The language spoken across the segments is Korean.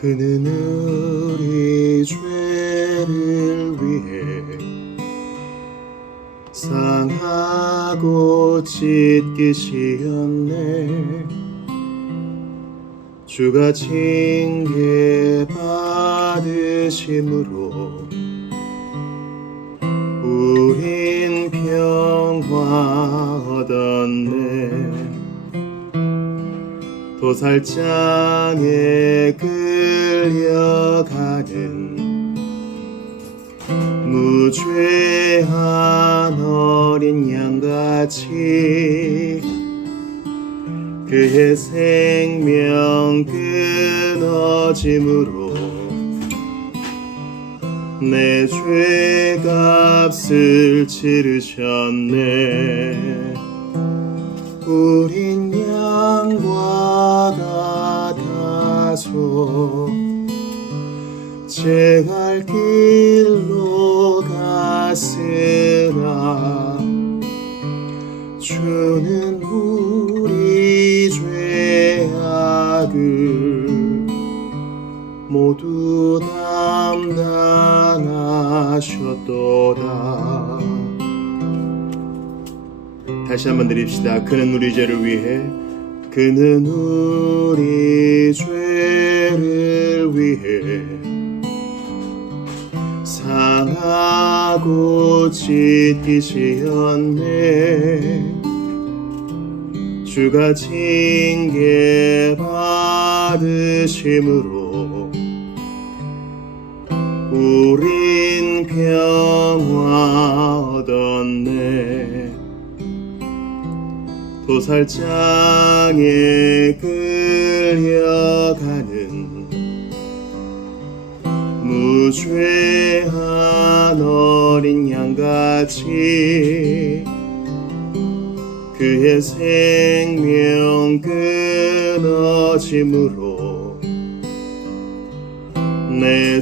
그는 우리 죄를 위해 상하고 찢기시었네. 주가 징계 받으심으로 우린 평화 얻었네. 도살장에 끌려가는 무죄한 어린 양같이 그의 생명 끊어짐으로 내 죄값을 치르셨네. 우린 양과 같아서 제갈 길로 갔으나 주는 우리 죄악을 모두 담당하셨도다. 다시 한번 드립시다. 그는 우리 죄를 위해, 그는 우리 죄를 위해 상하고 찢기시었네. 주가 징계 받으심으로 우린 평화 얻었네. 도살장에 끌려가는 무죄한 어린 양같이 그의 생명 끊어짐으로 내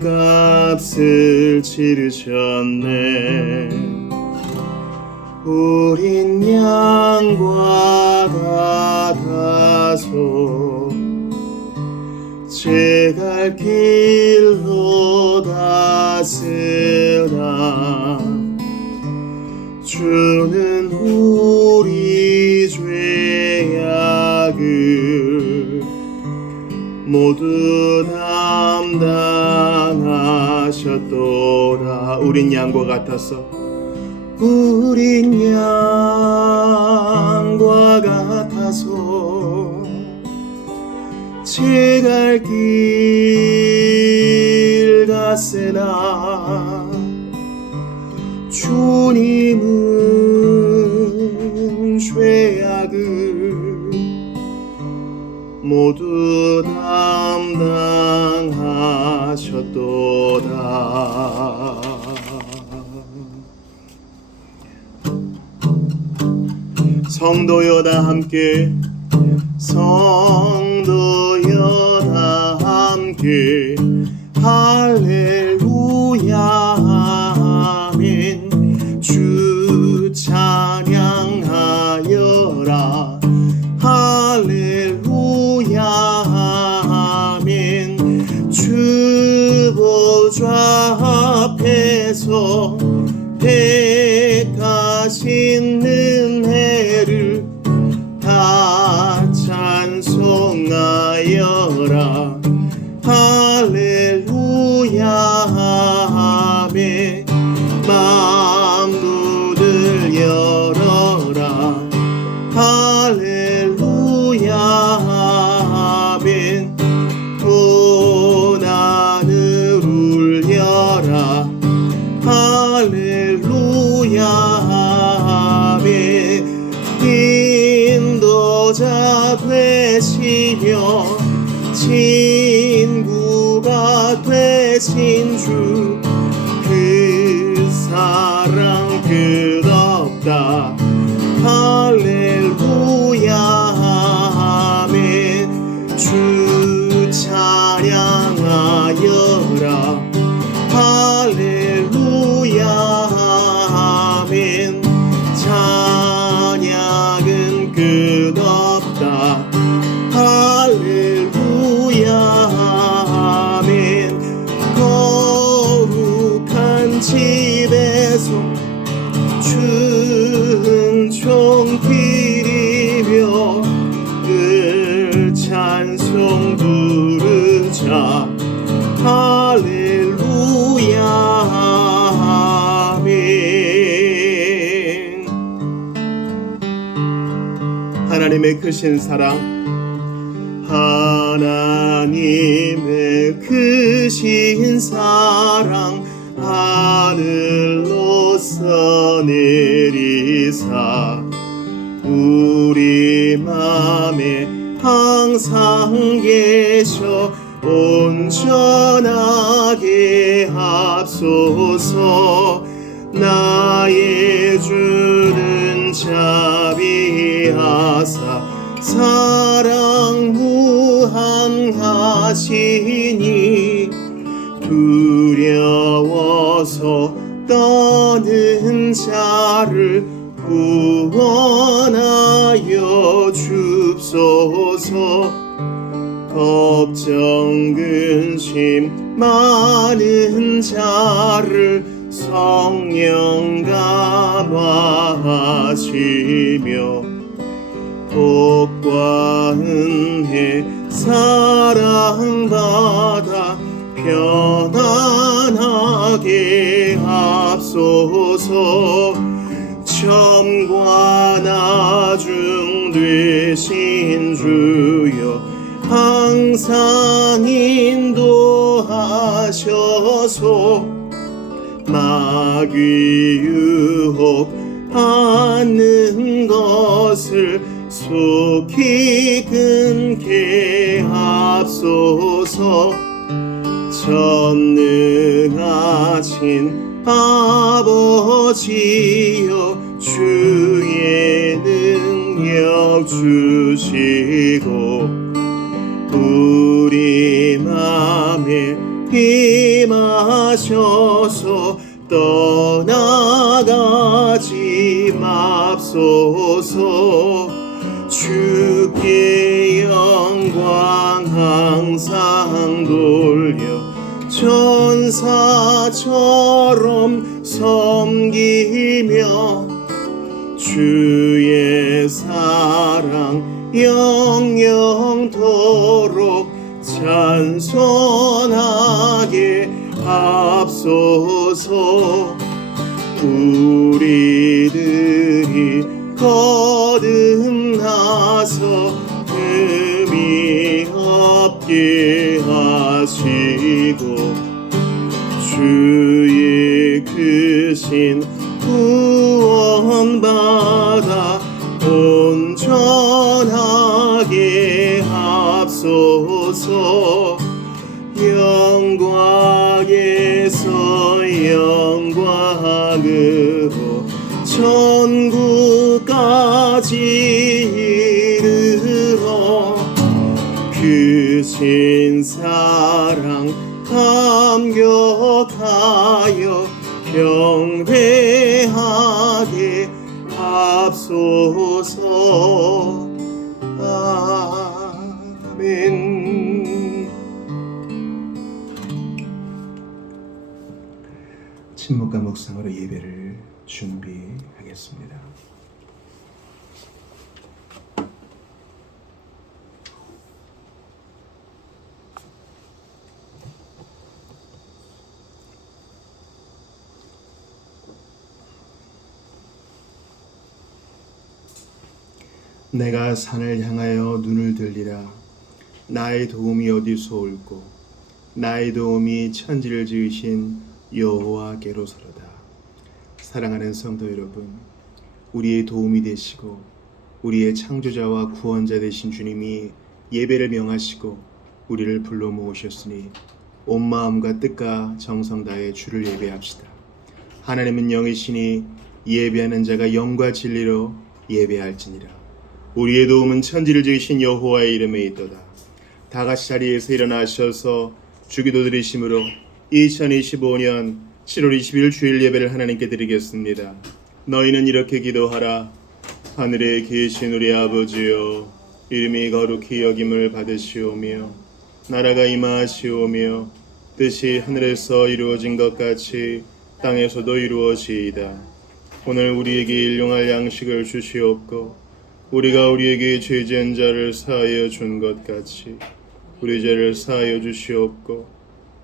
죄값을 치르셨네. 우린 양과 같아서 제갈 길로 갔으나 주는 우리 죄악을 모두 담당하셨도다. 우린 양과 같아서, 우린 양과 같아서 제갈 길 갔으나 주님은 죄악을 모두 담당하셨도다. 성도여 다 함께, 성도여 다 함께 할렐루야 아멘. 주 찬양하여라 할렐루야 아멘. 주 보좌 앞에서 택하신 은혜를 다 찬송하여라 할렐루야 아멘. 만물을 열어라 할렐루야 아멘. 온 하늘 울려라 할렐루야 아멘. 인도자 되시며 친구가 되신 주, 그 사랑 끝없다 할렐루야 아멘. 주 찬양하여라 할렐루야 아멘. 찬양은 끝없다 할렐루야 하나님의 크신 사랑, 하나님의 크신 사랑 하늘로서 내리사 우리 맘에 항상 계셔 온전하게 합소서. 나의 주는 자비하사 사랑 무한하시니 두려워서 떠는 자를 구원하여 줍소서. 걱정 근심 많은 자를 성령 감화하시며 복과 은혜 사랑받아 편안하게 합소서. 점과 나중 되신 주여 항상 인도하셔서 마귀 유혹 받는 것을 속히 끊게 합소서. 전능하신 아버지여 주의 능력 주시고 우리 맘에 임하셔서 떠나가지 맙소서. 주께 영광 항상 돌려 천사처럼 섬기며 주의 사랑 영영토록 찬송하게 합소서. 우리들이 거듭나서 흠이 없게 하시고 주의 크신 구원받아 온전하게 합소서. 영광에서 영광으로 천국까지 이르러 크신 사랑 감격하여 경배하게 합소서. 아멘. 침묵과 묵상으로 예배를 준비하겠습니다. 내가 산을 향하여 눈을 들리라. 나의 도움이 어디서 올꼬? 나의 도움이 천지를 지으신 여호와께로서로다. 사랑하는 성도 여러분, 우리의 도움이 되시고 우리의 창조자와 구원자 되신 주님이 예배를 명하시고 우리를 불러 모으셨으니 온 마음과 뜻과 정성 다해 주를 예배합시다. 하나님은 영이시니 예배하는 자가 영과 진리로 예배할지니라. 우리의 도움은 천지를 지으신 여호와의 이름에 있도다. 다같이 자리에서 일어나셔서 주기도 드리심으로 2025년 7월 20일 주일 예배를 하나님께 드리겠습니다. 너희는 이렇게 기도하라. 하늘에 계신 우리 아버지여, 이름이 거룩히 여김을 받으시오며 나라가 임하시오며 뜻이 하늘에서 이루어진 것 같이 땅에서도 이루어지이다. 오늘 우리에게 일용할 양식을 주시옵고 우리가 우리에게 죄 지은 자를 사하여 준 것 같이 우리 죄를 사하여 주시옵고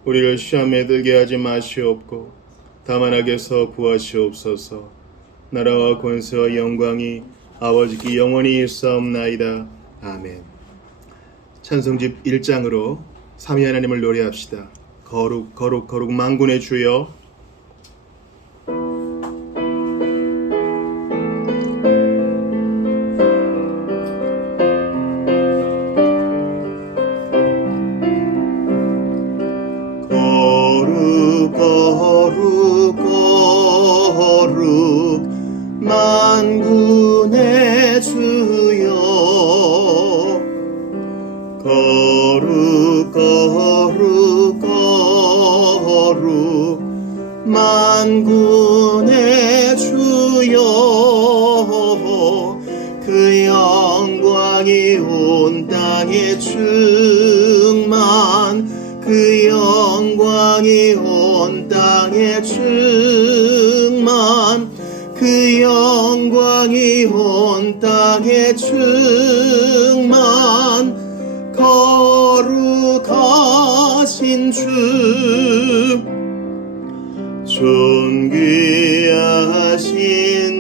우리를 시험에 들게 하지 마시옵고 다만 악에서 구하시옵소서. 나라와 권세와 영광이 아버지께 영원히 있사옵나이다. 아멘. 찬송집 1장으로 삼위 하나님을 노래합시다. 거룩 거룩 거룩 만군의 주여. 거룩 거룩 거룩 만군의 주여. 거룩 거룩 거룩 만군의 주여. 그 영광이 온 땅에 충만, 그 영광이 온 땅에 충만, 그 영광이 온 땅에 충만. 거룩하신 주, 존귀하신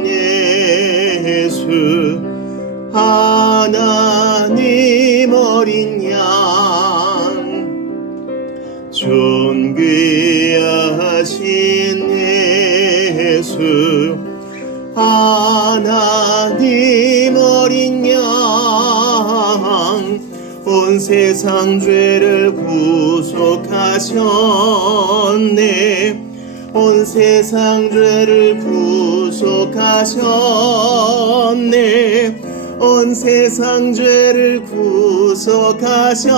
예수, 하나님 어린 양, 존귀하신 예수, 하나님 어린 양, 온 세상 죄를 구속하셨네, 온 세상 죄를 구속하셨네, 온 세상 죄를 구속하셨네.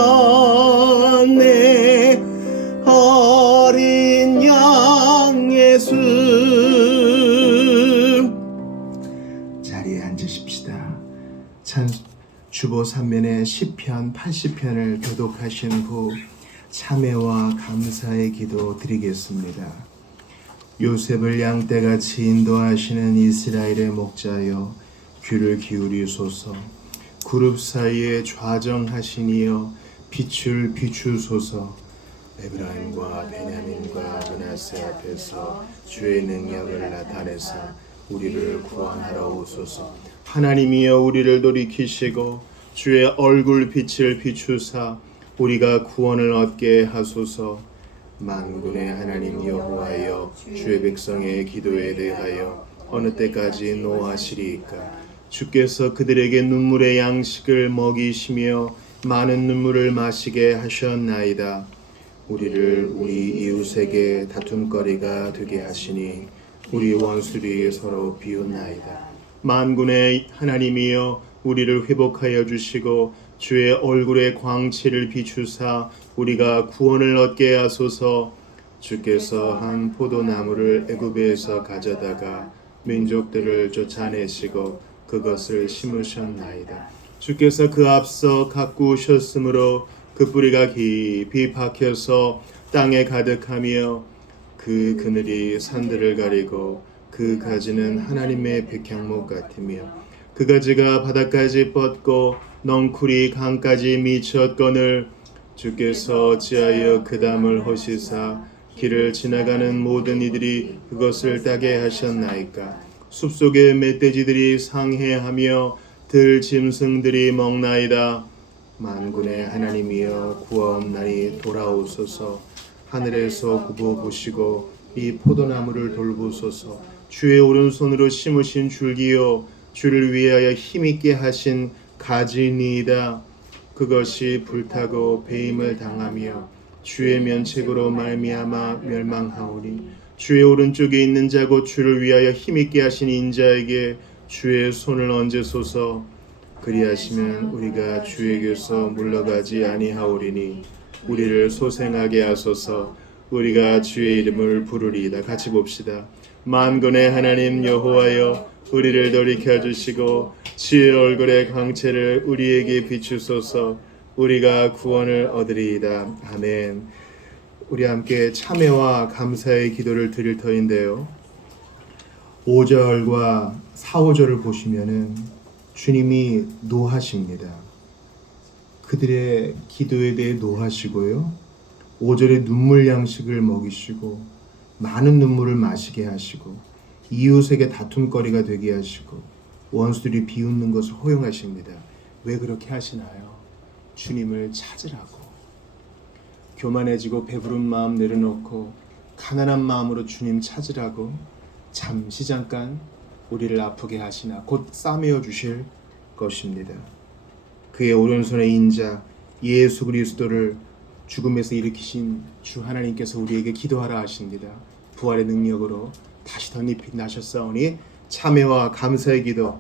어린 양 예수. 자리에 앉으십시다. 주보 3면의 시편 80편을 교독하신 후 참회와 감사의 기도 드리겠습니다. 요셉을 양떼같이 인도하시는 이스라엘의 목자여, 귀를 기울이소서. 그룹 사이에 좌정하시니여, 빛을 비추소서. 에브라임과 베냐민과 므낫세 앞에서 주의 능력을 나타내사 우리를 구원하러 오소서. 하나님이여 우리를 돌이키시고 주의 얼굴 빛을 비추사 우리가 구원을 얻게 하소서. 만군의 하나님 여호와여, 주의 백성의 기도에 대하여 어느 때까지 노하시리이까. 주께서 그들에게 눈물의 양식을 먹이시며 많은 눈물을 마시게 하셨나이다. 우리를 우리 이웃에게 다툼거리가 되게 하시니 우리 원수들이 서로 비웃나이다. 만군의 하나님이여 우리를 회복하여 주시고 주의 얼굴의 광채를 비추사 우리가 구원을 얻게 하소서. 주께서 한 포도나무를 애굽에서 가져다가 민족들을 쫓아내시고 그것을 심으셨나이다. 주께서 그 앞서 가꾸셨으므로 그 뿌리가 깊이 박혀서 땅에 가득하며 그 그늘이 산들을 가리고 그 가지는 하나님의 백향목 같으며 그 가지가 바닥까지 뻗고 넝쿨이 강까지 미쳤거늘 주께서 어찌하여 그 담을 허시사 길을 지나가는 모든 이들이 그것을 따게 하셨나이까. 숲속의 멧돼지들이 상해하며 들짐승들이 먹나이다. 만군의 하나님이여 구원날이 돌아오소서. 하늘에서 굽어 보시고 이 포도나무를 돌보소서. 주의 오른손으로 심으신 줄기요 주를 위하여 힘있게 하신 가지니이다. 그것이 불타고 배임을 당하며 주의 면책으로 말미암아 멸망하오니 주의 오른쪽에 있는 자 곧 주를 위하여 힘있게 하신 인자에게 주의 손을 얹으소서. 그리하시면 우리가 주에게서 물러가지 아니하오리니 우리를 소생하게 하소서. 우리가 주의 이름을 부르리이다. 같이 봅시다. 만군의 하나님 여호와여 우리를 돌이켜 주시고 주의 얼굴의 광채를 우리에게 비추소서. 우리가 구원을 얻으리이다. 아멘. 우리 함께 참회와 감사의 기도를 드릴 터인데요. 5절과 4, 5절을 보시면은 주님이 노하십니다. 그들의 기도에 대해 노하시고요. 5절에 눈물 양식을 먹이시고 많은 눈물을 마시게 하시고 이웃에게 다툼거리가 되게 하시고 원수들이 비웃는 것을 허용하십니다. 왜 그렇게 하시나요? 주님을 찾으라고. 교만해지고 배부른 마음 내려놓고 가난한 마음으로 주님 찾으라고 잠시 잠깐 우리를 아프게 하시나 곧 싸매어 주실 것입니다. 그의 오른손의 인자 예수 그리스도를 죽음에서 일으키신 주 하나님께서 우리에게 기도하라 하십니다. 부활의 능력으로 다시 덧입히 나셨사오니 참회와 감사의 기도,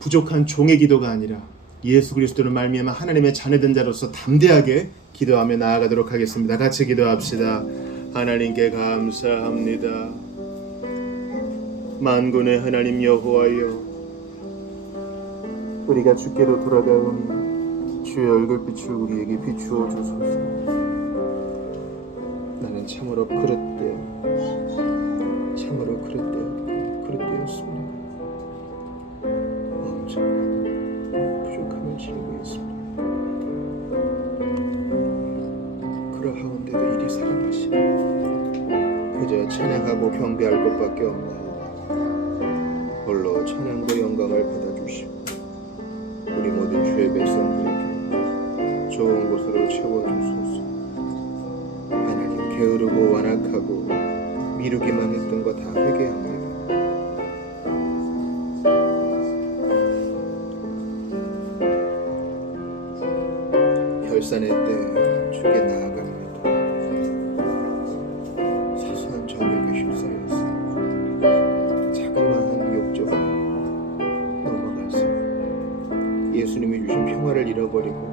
부족한 종의 기도가 아니라 예수 그리스도를 말미암아 하나님의 자녀된 자로서 담대하게 기도하며 나아가도록 하겠습니다. 같이 기도합시다. 하나님께 감사합니다. 만군의 하나님 여호와여, 우리가 주께로 돌아가오니 주의 얼굴빛을 우리에게 비추어 주소서. 나는 참으로 그릇되었습니다. 엄청난 부족함을 지니고 있습니다. 그러하온데도 이리 사랑하시니 그저 찬양하고 경배할 것밖에 없나이다. 홀로 찬양과 영광을 받아주시고 우리 모든 주의 백성들에게 좋은 곳으로 채워주소서. 하나님, 게으르고 완악하고 미루기만 했던 거 다 회개합니다. 결산의 때 주께 나아갑니다. 사소한 정욕에 휩싸여서 자그마한 욕정에 넘어가서 예수님이 주신 평화를 잃어버리고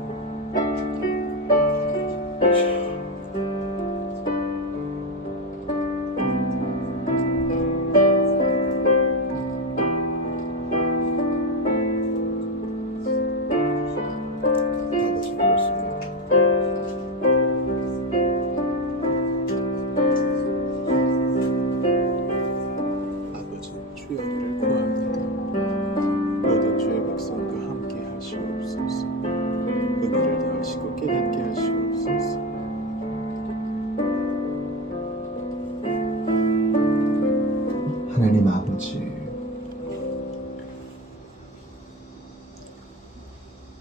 하나님 아버지,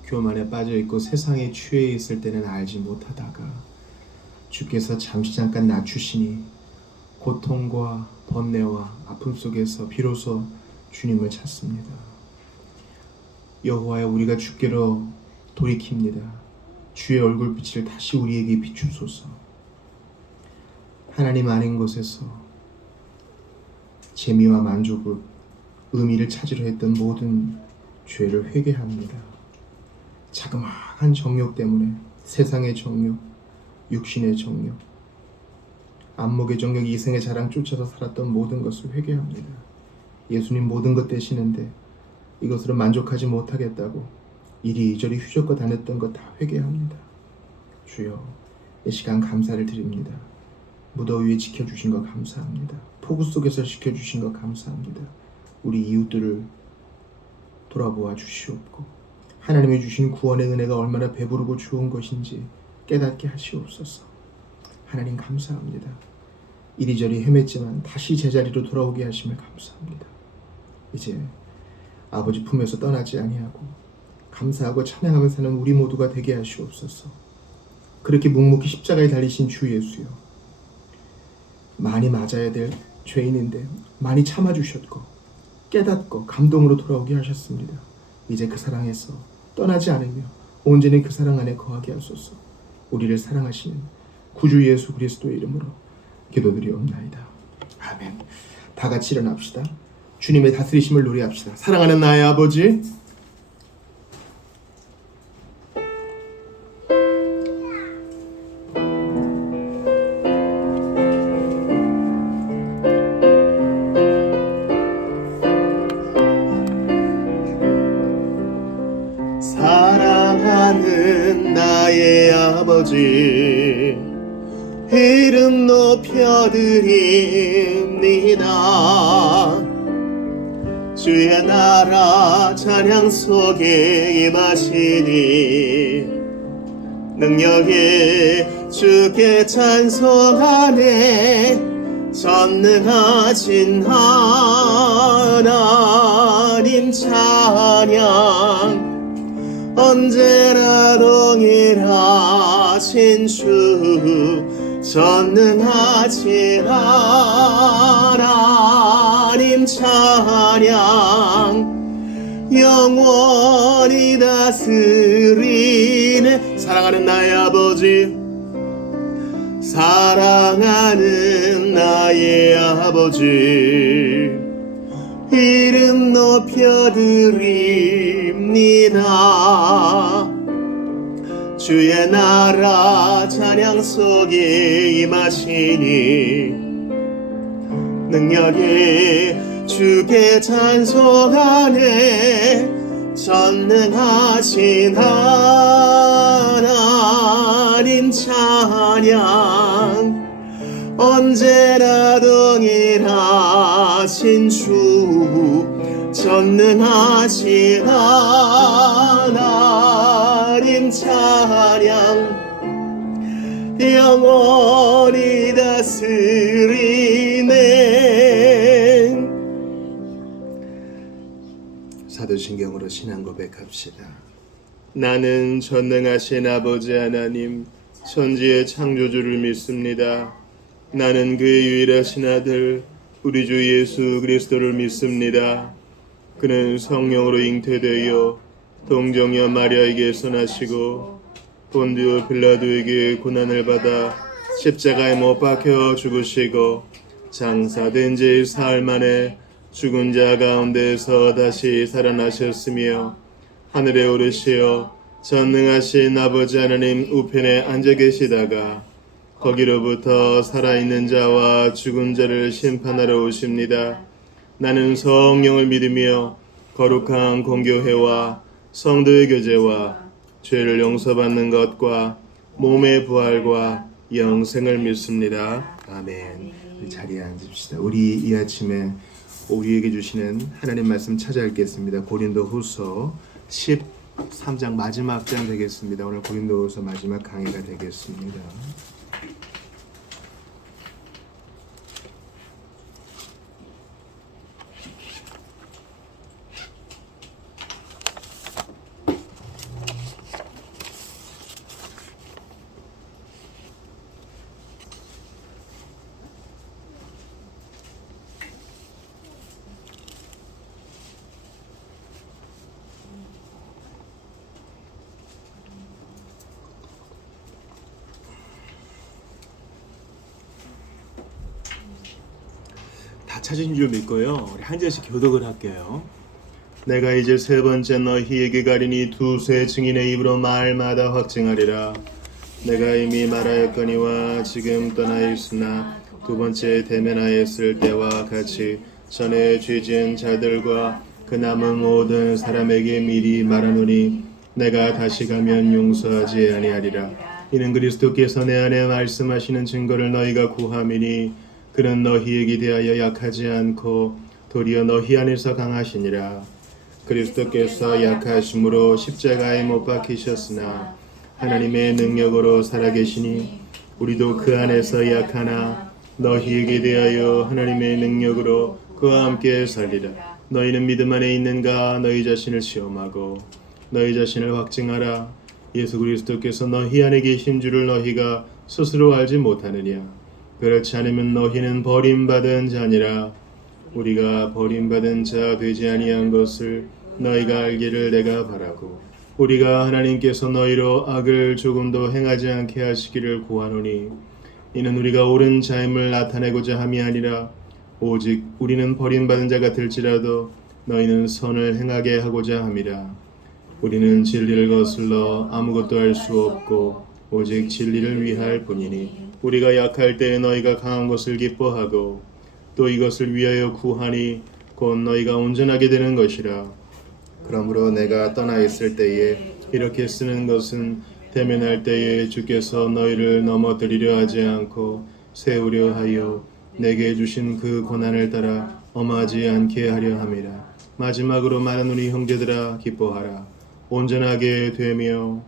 교만에 빠져있고 세상에 취해 있을 때는 알지 못하다가 주께서 잠시 잠깐 낮추시니 고통과 번뇌와 아픔 속에서 비로소 주님을 찾습니다. 여호와여, 우리가 주께로 돌이킵니다. 주의 얼굴빛을 다시 우리에게 비추소서. 하나님 아닌 곳에서 재미와 만족을, 의미를 찾으려 했던 모든 죄를 회개합니다. 자그마한 정욕 때문에 세상의 정욕, 육신의 정욕, 안목의 정욕, 이생의 자랑 쫓아서 살았던 모든 것을 회개합니다. 예수님 모든 것 되시는데 이것으로 만족하지 못하겠다고 이리저리 휘젓고 다녔던 것 다 회개합니다. 주여, 이 시간 감사를 드립니다. 무더위에 지켜주신 것 감사합니다. 폭우 속에서 지켜주신 것 감사합니다. 우리 이웃들을 돌아보아 주시옵고 하나님이 주신 구원의 은혜가 얼마나 배부르고 좋은 것인지 깨닫게 하시옵소서. 하나님 감사합니다. 이리저리 헤맸지만 다시 제자리로 돌아오게 하심을 감사합니다. 이제 아버지 품에서 떠나지 아니하고 감사하고 찬양하며 사는 우리 모두가 되게 하시옵소서. 그렇게 묵묵히 십자가에 달리신 주 예수여, 많이 맞아야 될 죄인인데 많이 참아주셨고 깨닫고 감동으로 돌아오게 하셨습니다. 이제 그 사랑에서 떠나지 않으며 온전히 그 사랑 안에 거하게 하소서. 우리를 사랑하시는 구주 예수 그리스도의 이름으로 기도드리옵나이다. 아멘. 다 같이 일어납시다. 주님의 다스리심을 노래합시다. 사랑하는 나의 아버지, 사랑하는 나의 아버지, 이름 높여드립니다. 주의 나라 찬양 속에 임하시니 능력에 주께 찬송하네. 전능하신 하나님 찬양 언제나 동일하신 주 전능하신 하나님 찬양 영원히 다스리네 사랑하는 나의 아버지 사랑하는 나의 아버지 이름 높여드립니다 주의 나라 찬양 속에 임하시니 능력이 주께 찬송하네 전능하신 하나님 찬양 언제나 동일하신 주 전능하신 하나님 찬양 영원히 다스리네. 사도신경으로 신앙 고백합시다. 나는 전능하신 아버지 하나님 천지의 창조주를 믿습니다. 나는 그의 유일하신 아들 우리 주 예수 그리스도를 믿습니다. 그는 성령으로 잉태되어 동정녀 마리아에게서 나시고 본디오 빌라도에게 고난을 받아 십자가에 못 박혀 죽으시고 장사된 지 사흘 만에 죽은 자 가운데서 다시 살아나셨으며 하늘에 오르시어 전능하신 아버지 하나님 우편에 앉아 계시다가 거기로부터 살아있는 자와 죽은 자를 심판하러 오십니다. 나는 성령을 믿으며 거룩한 공교회와 성도의 교제와 죄를 용서받는 것과 몸의 부활과 영생을 믿습니다. 아멘. 우리 자리에 앉읍시다. 우리 이 아침에 우리에게 주시는 하나님 말씀 찾아 읽겠습니다. 고린도후서 13장 마지막 장 되겠습니다. 오늘 고린도후서 마지막 강의가 되겠습니다. 다 찾으신 줄 믿고요. 우리 한 절씩 교독을 할게요. 내가 이제 세 번째 너희에게 가리니 두세 증인의 입으로 말마다 확증하리라. 내가 이미 말하였거니와 지금 떠나 있으나 두 번째 대면하였을 때와 같이 전에 죄지은 자들과 그 남은 모든 사람에게 미리 말하노니 내가 다시 가면 용서하지 아니하리라. 이는 그리스도께서 내 안에 말씀하시는 증거를 너희가 구함이니 그는 너희에게 대하여 약하지 않고 도리어 너희 안에서 강하시니라. 그리스도께서 약하심으로 십자가에 못 박히셨으나 하나님의 능력으로 살아계시니 우리도 그 안에서 약하나 너희에게 대하여 하나님의 능력으로 그와 함께 살리라. 너희는 믿음 안에 있는가? 너희 자신을 시험하고 너희 자신을 확증하라. 예수 그리스도께서 너희 안에 계신 줄을 너희가 스스로 알지 못하느냐? 그렇지 않으면 너희는 버림받은 자니라. 우리가 버림받은 자 되지 아니한 것을 너희가 알기를 내가 바라고 우리가 하나님께서 너희로 악을 조금도 행하지 않게 하시기를 구하노니 이는 우리가 옳은 자임을 나타내고자 함이 아니라 오직 우리는 버림받은 자가 될지라도 너희는 선을 행하게 하고자 함이라. 우리는 진리를 거슬러 아무것도 할 수 없고 오직 진리를 위할 뿐이니 우리가 약할 때에 너희가 강한 것을 기뻐하고 또 이것을 위하여 구하니 곧 너희가 온전하게 되는 것이라. 그러므로 내가 떠나 있을 때에 이렇게 쓰는 것은 대면할 때에 주께서 너희를 넘어뜨리려 하지 않고 세우려 하여 내게 주신 그 고난을 따라 엄하지 않게 하려 함이라. 마지막으로 말하노니 형제들아 기뻐하라. 온전하게 되며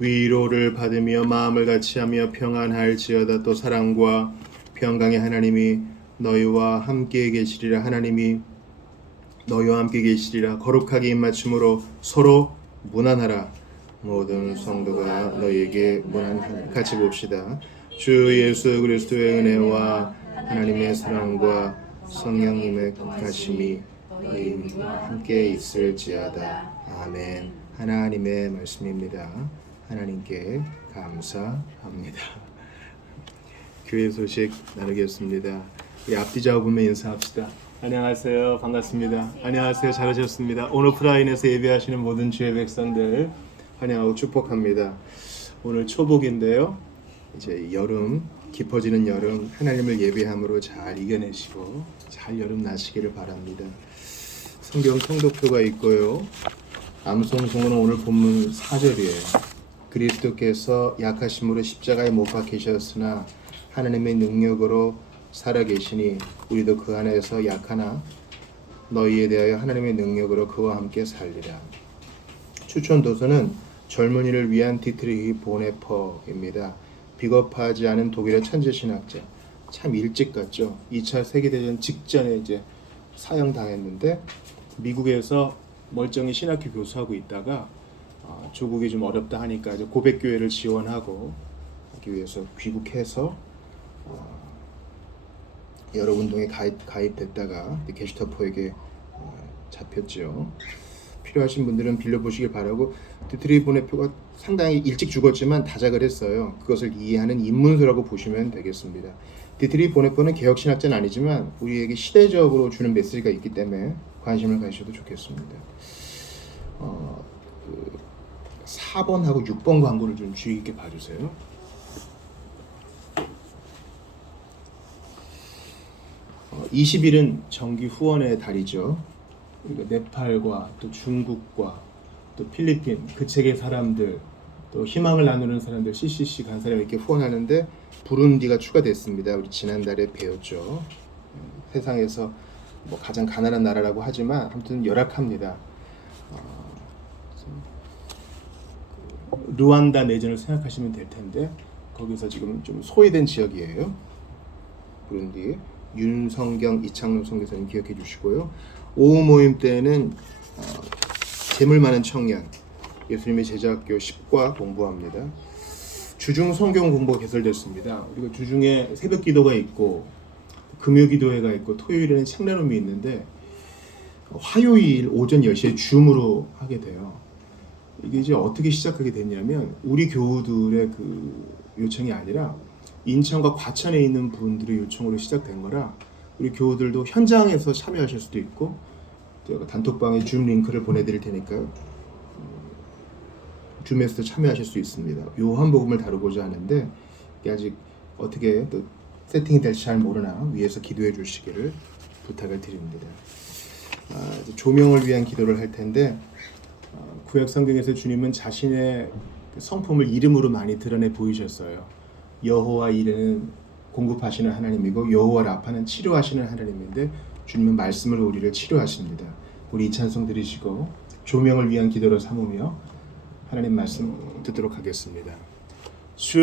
위로를 받으며 마음을 같이하며 평안할지어다. 또 사랑과 평강의 하나님이 너희와 함께 계시리라. 하나님이 너희와 함께 계시리라. 거룩하게 입맞춤으로 서로 문안하라. 모든 성도가 너희에게 문안하라. 같이 봅시다. 주 예수 그리스도의 은혜와 하나님의 사랑과 성령님의 가심이 너희와 함께 있을지어다. 아멘. 하나님의 말씀입니다. 하나님께 감사합니다. 교회 소식 나누겠습니다. 앞뒤 잡으면 인사합시다. 안녕하세요. 반갑습니다. 안녕하세요. 잘하셨습니다. 오늘 오프라인에서 예배하시는 모든 주의 백성들 환영하고 축복합니다. 오늘 초복인데요. 이제 여름, 깊어지는 여름, 하나님을 예배함으로 잘 이겨내시고 잘 여름 나시기를 바랍니다. 성경 통독표가 있고요. 암송송은 오늘 본문 4절이에요. 그리스도께서 약하심으로 십자가에 못 박히셨으나 하나님의 능력으로 살아계시니 우리도 그 안에서 약하나 너희에 대하여 하나님의 능력으로 그와 함께 살리라. 추천 도서는 젊은이를 위한 디트리히 보네퍼입니다. 비겁하지 않은 독일의 천재신학자. 참 일찍 갔죠. 2차 세계대전 직전에 이제 사형당했는데 미국에서 멀쩡히 신학교 교수하고 있다가 조국이 좀 어렵다 하니까 이제 고백교회를 지원하고 하기 위해서 귀국해서 여러 운동에 가입됐다가 게슈타포에게 잡혔죠. 필요하신 분들은 빌려보시길 바라고. 디트리히 보네퍼가 상당히 일찍 죽었지만 다작을 했어요. 그것을 이해하는 입문서라고 보시면 되겠습니다. 디트리히 보네퍼는 개혁신학자는 아니지만 우리에게 시대적으로 주는 메시지가 있기 때문에 관심을 가지셔도 좋겠습니다. 4번하고 6번 광고를 좀 주의 깊게 봐주세요. 어, 20일은 정기 후원의 달이죠. 그러니까 네팔과 또 중국과 또 필리핀 그 책의 사람들 또 희망을 나누는 사람들 CCC 간 사람이 이렇게 후원하는데 부룬디가 추가됐습니다. 우리 지난달에 배웠죠. 세상에서 뭐 가장 가난한 나라라고 하지만 아무튼 열악합니다. 루안다 내전을 생각하시면 될 텐데 거기서 지금 좀 소외된 지역이에요. 부룬디. 윤성경, 이창록 선교사님 기억해 주시고요. 오후 모임 때는 재물 많은 청년 예수님의 제자학교 10과 공부합니다. 주중 성경 공부가 개설됐습니다. 그리고 주중에 새벽 기도가 있고 금요 기도회가 있고 토요일에는 책 나눔이 있는데 화요일 오전 10시에 줌으로 하게 돼요. 이게 이제 어떻게 시작하게 됐냐면 우리 교우들의 그 요청이 아니라 인천과 과천에 있는 분들의 요청으로 시작된 거라 우리 교우들도 현장에서 참여하실 수도 있고 제가 단톡방에 줌 링크를 보내드릴 테니까 줌에서도 참여하실 수 있습니다. 요한 복음을 다루고자 하는데 이게 아직 어떻게 또 세팅이 될지 잘 모르나 위에서 기도해 주시기를 부탁을 드립니다. 조명을 위한 기도를 할 텐데 구약 성경에서 주님은 자신의 성품을 이름으로 많이 드러내 보이셨어요. 여호와 이레는 공급하시는 하나님이고 여호와 라파는 치료하시는 하나님인데 주님은 말씀으로 우리를 치료하십니다. 우리 이 찬송 들으시고 조명을 위한 기도로 삼으며 하나님 말씀 듣도록 하겠습니다. 주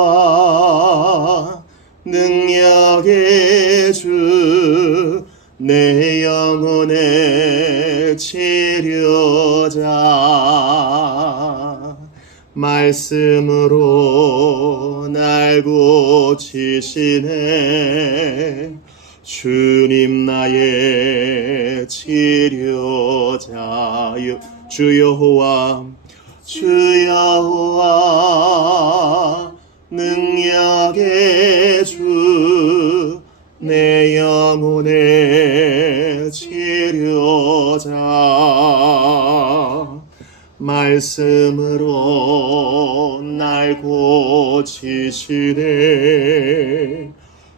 여호와 능력의 주 내 영혼의 치료자 말씀으로 날 고치시네 주님 나의 치료자 주 여호와 능력의 주 내 영혼의 치료자 말씀으로 날 고치시네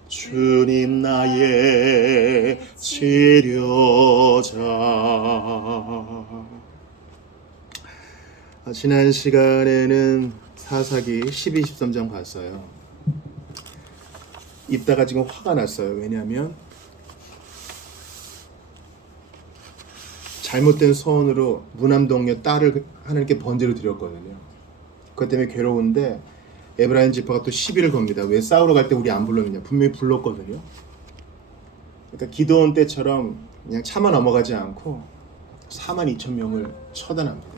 주님 나의 치료자. 지난 시간에는 사사기 12, 13장 봤어요. 읽다가 지금 화가 났어요. 왜냐하면 잘못된 소원으로 무남동녀 딸을 하나님께 번제로 드렸거든요. 그것 때문에 괴로운데 에브라임 지파가 또 시비를 겁니다. 왜 싸우러 갈 때 우리 안 불렀느냐. 분명히 불렀거든요. 그러니까 기드온 때처럼 그냥 차마 넘어가지 않고 42,000명을 처단합니다.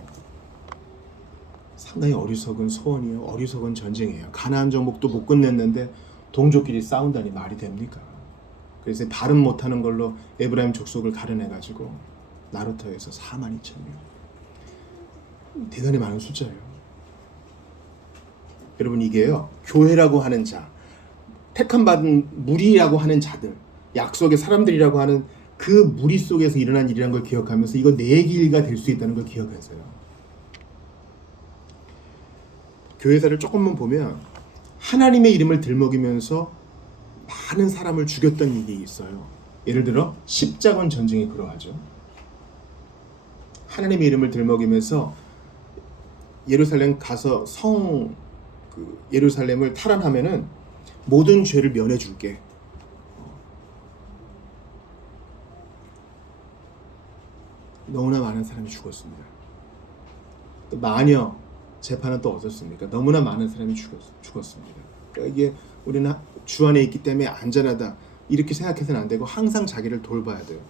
상당히 어리석은 소원이에요. 어리석은 전쟁이에요. 가나안 정복도 못 끝냈는데 동족끼리 싸운다니 말이 됩니까? 그래서 발음 못하는 걸로 에브라임 족속을 가려내가지고 나루터에서 42,000명. 대단히 많은 숫자예요. 여러분, 이게요, 교회라고 하는 자, 택함 받은 무리라고 하는 자들, 약속의 사람들이라고 하는 그 무리 속에서 일어난 일이라는 걸 기억하면서 이거 내 길가 될 수 있다는 걸 기억하세요. 교회사를 조금만 보면 하나님의 이름을 들먹이면서 많은 사람을 죽였던 일이 있어요. 예를 들어 십자군 전쟁이 그러하죠. 하나님의 이름을 들먹이면서 예루살렘 가서 예루살렘을 탈환하면은 모든 죄를 면해 줄게. 너무나 많은 사람이 죽었습니다. 또 마녀 재판은 또 어떻습니까? 너무나 많은 사람이 죽었습니다. 그러니까 이게 우리는 주 안에 있기 때문에 안전하다 이렇게 생각해서는 안 되고 항상 자기를 돌봐야 돼요.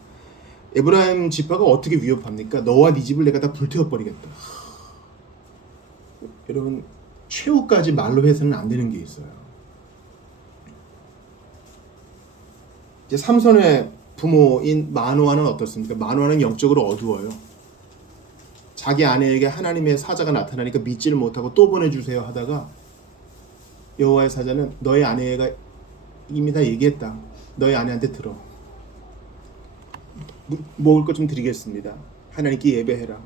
에브라임 지파가 어떻게 위협합니까? 너와 네 집을 내가 다 불태워버리겠다. 여러분, 최후까지 말로 해서는 안 되는 게 있어요. 이제 삼손의 부모인 마노아는 어떻습니까? 마노아는 영적으로 어두워요. 자기 아내에게 하나님의 사자가 나타나니까 믿지를 못하고 또 보내주세요 하다가 여호와의 사자는 너의 아내가 이미 다 얘기했다. 너희 아내한테 들어. 먹을 것 좀 드리겠습니다. 하나님께 예배해라.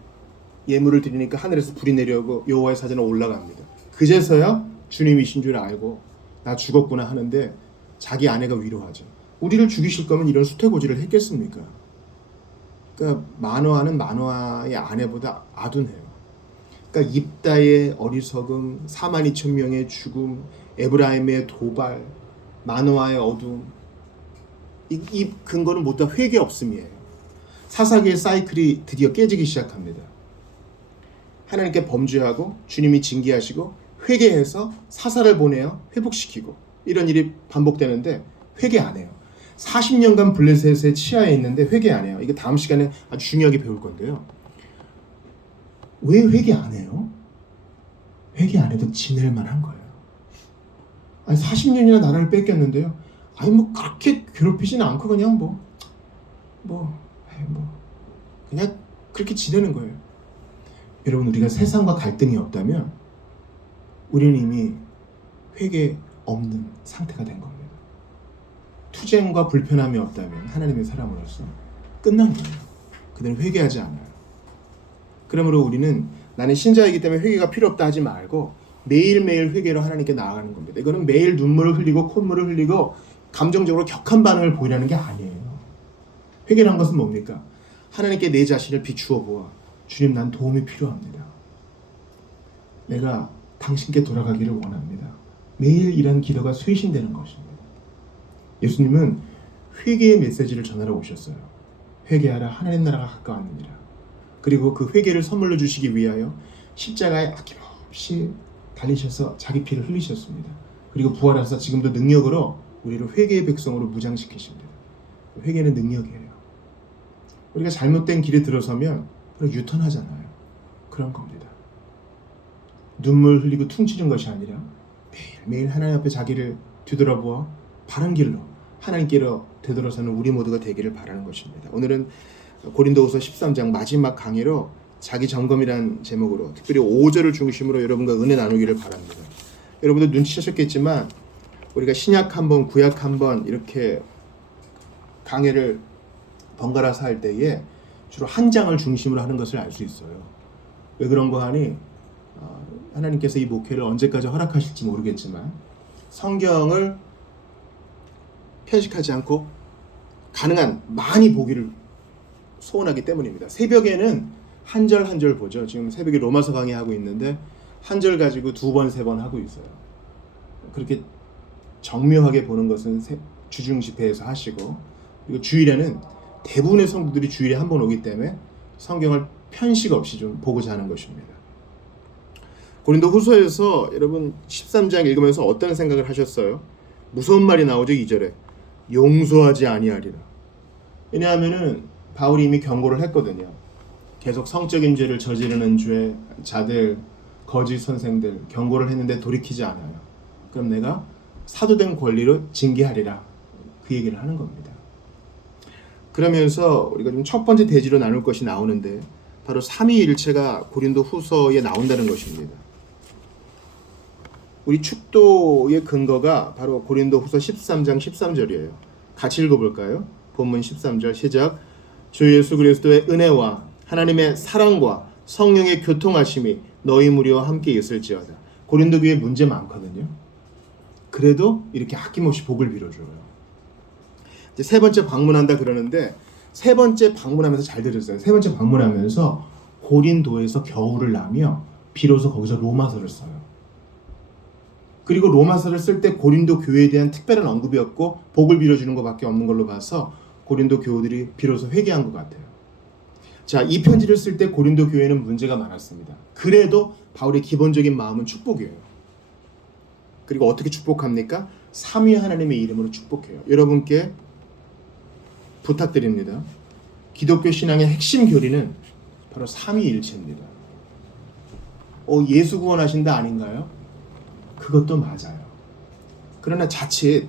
예물을 드리니까 하늘에서 불이 내려오고 여호와의 사자는 올라갑니다. 그제서야 주님이신 줄 알고 나 죽었구나 하는데 자기 아내가 위로하죠. 우리를 죽이실 거면 이런 수태고지를 했겠습니까? 그러니까 마노아는 마노아의 아내보다 아둔해요. 그러니까 입다의 어리석음, 42,000명의 죽음, 에브라임의 도발, 마노아의 어둠, 이 근거는 모두 다 회개 없음이에요. 사사기의 사이클이 드디어 깨지기 시작합니다. 하나님께 범죄하고 주님이 징계하시고 회개해서 사사를 보내어 회복시키고 이런 일이 반복되는데 회개 안 해요. 40년간 블레셋의 치하에 있는데 회개 안 해요. 이거 다음 시간에 아주 중요하게 배울 건데요. 왜 회개 안 해요? 회개 안 해도 지낼 만한 거예요. 아니 40년이나 나라를 뺏겼는데요. 아니 뭐 그렇게 괴롭히지는 않고 그냥 그냥 그렇게 지내는 거예요. 여러분, 우리가 세상과 갈등이 없다면 우리는 이미 회개 없는 상태가 된 겁니다. 투쟁과 불편함이 없다면 하나님의 사람으로서 끝난 거예요. 그들은 회개하지 않아요. 그러므로 우리는 나는 신자이기 때문에 회개가 필요 없다 하지 말고 매일매일 회개로 하나님께 나아가는 겁니다. 이거는 매일 눈물을 흘리고 콧물을 흘리고 감정적으로 격한 반응을 보이라는 게 아니에요. 회개란 것은 뭡니까? 하나님께 내 자신을 비추어 보아 주님, 난 도움이 필요합니다. 내가 당신께 돌아가기를 원합니다. 매일 이런 기도가 쇄신되는 것입니다. 예수님은 회개의 메시지를 전하러 오셨어요. 회개하라, 하나님 나라가 가까웠느니라. 그리고 그 회개를 선물로 주시기 위하여 십자가에 아낌없이 달리셔서 자기 피를 흘리셨습니다. 그리고 부활하셔서 지금도 능력으로 우리를 회개의 백성으로 무장시키십니다. 회개는 능력이에요. 우리가 잘못된 길에 들어서면 유턴하잖아요. 그런 겁니다. 눈물 흘리고 퉁치는 것이 아니라 매일매일 하나님 앞에 자기를 뒤돌아보아 바른 길로 하나님께로 되돌아서는 우리 모두가 되기를 바라는 것입니다. 오늘은 고린도후서 13장 마지막 강의로 자기 점검이란 제목으로 특별히 5절을 중심으로 여러분과 은혜 나누기를 바랍니다. 여러분들 눈치채셨겠지만 우리가 신약 한 번, 구약 한 번 이렇게 강의를 번갈아서 할 때에 주로 한 장을 중심으로 하는 것을 알 수 있어요. 왜 그런 거 하니 하나님께서 이 목회를 언제까지 허락하실지 모르겠지만 성경을 편식하지 않고 가능한 많이 보기를 소원하기 때문입니다. 새벽에는 한 절 한 절 보죠. 지금 새벽에 로마서 강의하고 있는데 한 절 가지고 2번, 3번 하고 있어요. 그렇게 정묘하게 보는 것은 주중 집회에서 하시고, 그리고 주일에는 대부분의 성도들이 주일에 한 번 오기 때문에 성경을 편식 없이 좀 보고자 하는 것입니다. 고린도 후서에서 여러분 13장 읽으면서 어떤 생각을 하셨어요? 무서운 말이 나오죠. 2절에 용서하지 아니하리라. 왜냐하면은 바울이 이미 경고를 했거든요. 계속 성적인 죄를 저지르는 자들, 거짓 선생들 경고를 했는데 돌이키지 않아요. 그럼 내가 사도된 권리로 징계하리라, 그 얘기를 하는 겁니다. 그러면서 우리가 좀 첫 번째 대지로 나눌 것이 나오는데 바로 삼위일체가 고린도 후서에 나온다는 것입니다. 우리 축도의 근거가 바로 고린도 후서 13장 13절이에요. 같이 읽어볼까요? 본문 13절 시작. 주 예수 그리스도의 은혜와 하나님의 사랑과 성령의 교통하심이 너희 무리와 함께 있을지어다. 고린도 교회 문제 많거든요. 그래도 이렇게 아낌없이 복을 빌어줘요. 이제 세 번째 방문한다 그러는데, 세 번째 방문하면서 잘 들으세요. 세 번째 방문하면서 고린도에서 겨울을 나며 비로소 거기서 로마서를 써요. 그리고 로마서를 쓸 때 고린도 교회에 대한 특별한 언급이었고 복을 빌어주는 것밖에 없는 걸로 봐서 고린도 교우들이 비로소 회개한 것 같아요. 자, 이 편지를 쓸 때 고린도 교회는 문제가 많았습니다. 그래도 바울의 기본적인 마음은 축복이에요. 그리고 어떻게 축복합니까? 삼위 하나님의 이름으로 축복해요. 여러분께 부탁드립니다. 기독교 신앙의 핵심 교리는 바로 삼위일체입니다. 예수 구원하신다 아닌가요? 그것도 맞아요. 그러나 자칫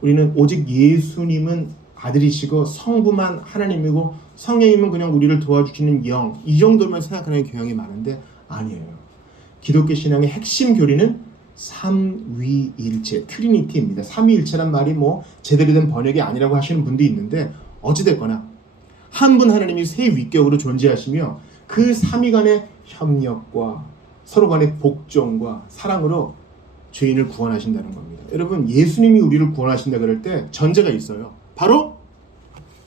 우리는 오직 예수님은 아들이시고 성부만 하나님이고 성령님은 그냥 우리를 도와주시는 영, 이 정도만 생각하는 경향이 많은데 아니에요. 기독교 신앙의 핵심 교리는 삼위일체, 트리니티입니다. 삼위일체란 말이 제대로 된 번역이 아니라고 하시는 분도 있는데 어찌됐거나 한 분 하나님이 세 위격으로 존재하시며 그 삼위 간의 협력과 서로 간의 복종과 사랑으로 죄인을 구원하신다는 겁니다. 여러분, 예수님이 우리를 구원하신다 그럴 때 전제가 있어요. 바로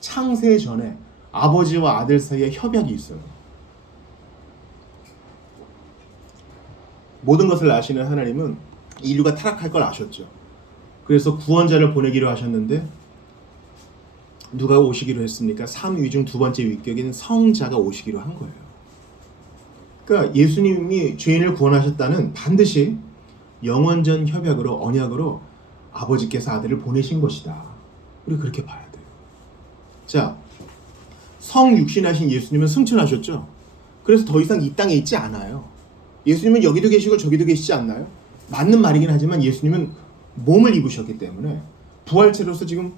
창세 전에 아버지와 아들 사이에 협약이 있어요. 모든 것을 아시는 하나님은 인류가 타락할 걸 아셨죠. 그래서 구원자를 보내기로 하셨는데 누가 오시기로 했습니까? 3위 중 두 번째 위격인 성자가 오시기로 한 거예요. 그러니까 예수님이 죄인을 구원하셨다는 반드시 영원전 협약으로, 언약으로 아버지께서 아들을 보내신 것이다. 우리 그렇게 봐야 돼요. 자, 성육신하신 예수님은 승천하셨죠. 그래서 더 이상 이 땅에 있지 않아요. 예수님은 여기도 계시고 저기도 계시지 않나요? 맞는 말이긴 하지만 예수님은 몸을 입으셨기 때문에 부활체로서 지금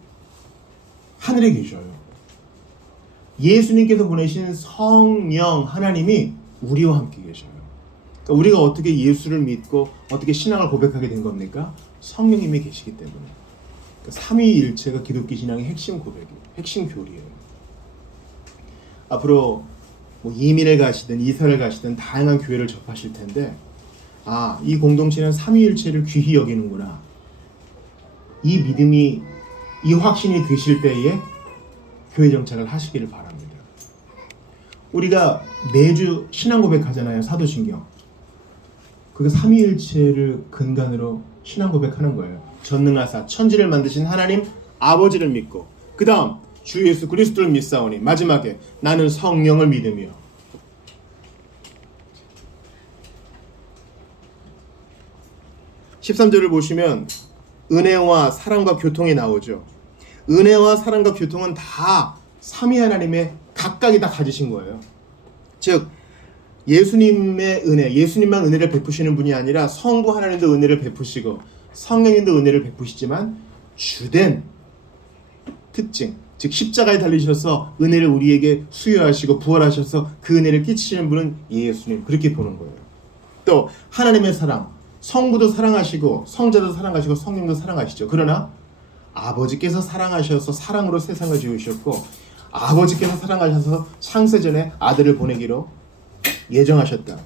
하늘에 계셔요. 예수님께서 보내신 성령 하나님이 우리와 함께 계셔요. 그러니까 우리가 어떻게 예수를 믿고 어떻게 신앙을 고백하게 된 겁니까? 성령님이 계시기 때문에. 그러니까 삼위일체가 기독교 신앙의 핵심 고백이에요. 핵심 교리예요. 앞으로 이민을 가시든 이사를 가시든 다양한 교회를 접하실 텐데, 이 공동체는 삼위일체를 귀히 여기는구나. 이 믿음이, 이 확신이 드실 때에 교회 정착을 하시기를 바랍니다. 우리가 매주 신앙 고백하잖아요. 사도신경. 그게 삼위일체를 근간으로 신앙 고백하는 거예요. 전능하사 천지를 만드신 하나님 아버지를 믿고, 그 다음 주 예수 그리스도를 믿사오니, 마지막에 나는 성령을 믿으며. 13절을 보시면 은혜와 사랑과 교통이 나오죠. 은혜와 사랑과 교통은 다 삼위 하나님의 각각이 다 가지신 거예요. 즉 예수님의 은혜, 예수님만 은혜를 베푸시는 분이 아니라 성부 하나님도 은혜를 베푸시고 성령님도 은혜를 베푸시지만 주된 특징, 즉 십자가에 달리셔서 은혜를 우리에게 수여하시고 부활하셔서 그 은혜를 끼치시는 분은 예수님, 그렇게 보는 거예요. 또 하나님의 사랑, 성부도 사랑하시고 성자도 사랑하시고 성령도 사랑하시죠. 그러나 아버지께서 사랑하셔서 사랑으로 세상을 지으셨고, 아버지께서 사랑하셔서 창세전에 아들을 보내기로 예정하셨다.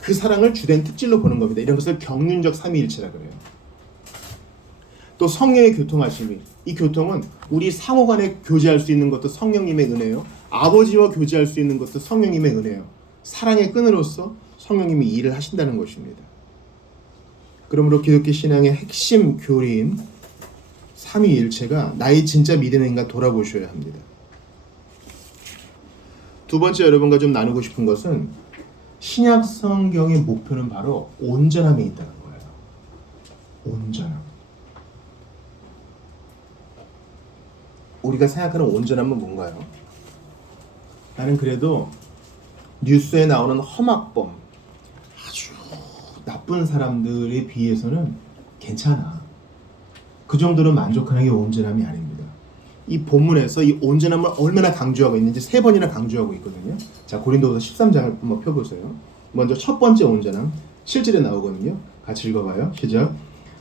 그 사랑을 주된 특질로 보는 겁니다. 이런 것을 경륜적 삼위일체라 그래요. 또 성령의 교통하심이, 이 교통은 우리 상호간에 교제할 수 있는 것도 성령님의 은혜요, 아버지와 교제할 수 있는 것도 성령님의 은혜요. 사랑의 끈으로서 성령님이 일을 하신다는 것입니다. 그러므로 기독교 신앙의 핵심 교리인 삼위일체가 나의 진짜 믿음인가 돌아보셔야 합니다. 두 번째 여러분과 좀 나누고 싶은 것은 신약 성경의 목표는 바로 온전함에 있다는 거예요. 온전함. 우리가 생각하는 온전함은 뭔가요? 나는 그래도 뉴스에 나오는 험악범, 아주 나쁜 사람들에 비해서는 괜찮아. 그 정도로 만족하는 게 온전함이 아닙니다. 이 본문에서 이 온전함을 얼마나 강조하고 있는지 3번이나 강조하고 있거든요. 자, 고린도후서 13장을 한번 펴보세요. 먼저 첫 번째 온전함 7절에 나오거든요. 같이 읽어봐요. 시작.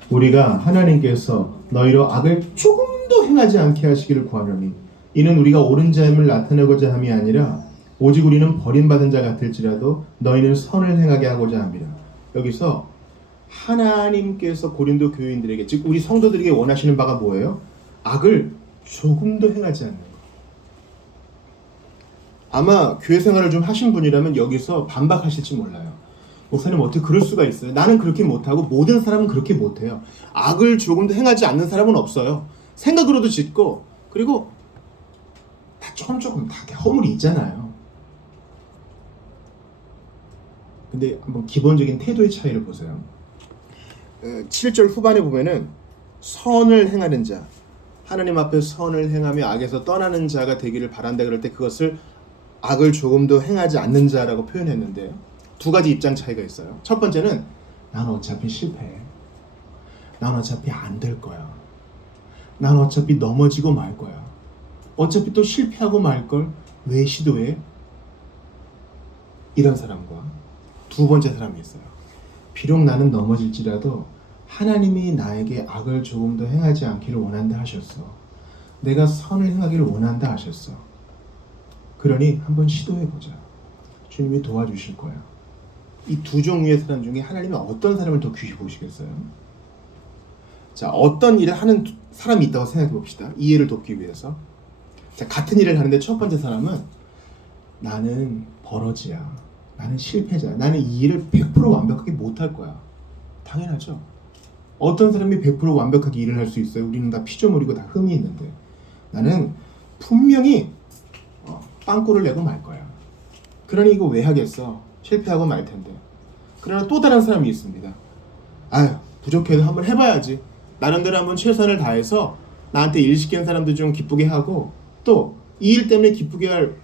우리가 하나님께서 너희로 악을 조금도 행하지 않게 하시기를 구하노니 이는 우리가 옳은 자임을 나타내고자 함이 아니라 오직 우리는 버림받은 자 같을지라도 너희는 선을 행하게 하고자 함이라. 여기서 하나님께서 고린도 교인들에게, 즉 우리 성도들에게 원하시는 바가 뭐예요? 악을 조금도 행하지 않는 것. 아마 교회 생활을 좀 하신 분이라면 여기서 반박하실지 몰라요. 목사님 어떻게 그럴 수가 있어요? 나는 그렇게 못하고 모든 사람은 그렇게 못해요. 악을 조금도 행하지 않는 사람은 없어요. 생각으로도 짓고, 그리고 다 조금 다 허물이 있잖아요. 근데 한번 기본적인 태도의 차이를 보세요. 7절 후반에 보면은 선을 행하는 자, 하나님 앞에 선을 행하며 악에서 떠나는 자가 되기를 바란다 그럴 때 그것을 악을 조금도 행하지 않는 자라고 표현했는데요. 두 가지 입장 차이가 있어요. 첫 번째는 난 어차피 실패해. 난 어차피 안 될 거야. 난 어차피 넘어지고 말 거야. 어차피 또 실패하고 말 걸 왜 시도해? 이런 사람과 두 번째 사람이 있어요. 비록 나는 넘어질지라도 하나님이 나에게 악을 조금도 행하지 않기를 원한다 하셨어. 내가 선을 행하기를 원한다 하셨어. 그러니 한번 시도해보자. 주님이 도와주실 거야. 이 두 종류의 사람 중에 하나님이 어떤 사람을 더 귀히 보시겠어요? 자, 어떤 일을 하는 사람이 있다고 생각해 봅시다. 이해를 돕기 위해서. 자, 같은 일을 하는데 첫 번째 사람은 나는 버러지야. 나는 실패자야. 나는 이 일을 100% 완벽하게 못할 거야. 당연하죠. 어떤 사람이 100% 완벽하게 일을 할 수 있어요? 우리는 다 피조물이고 다 흠이 있는데 나는 분명히 빵꾸를 내고 말 거야. 그러니 이거 왜 하겠어? 실패하고 말 텐데. 그러나 또 다른 사람이 있습니다. 아유, 부족해도 한번 해봐야지. 나름대로 한번 최선을 다해서 나한테 일 시키는 사람들 좀 기쁘게 하고 또 이 일 때문에 기쁘게 할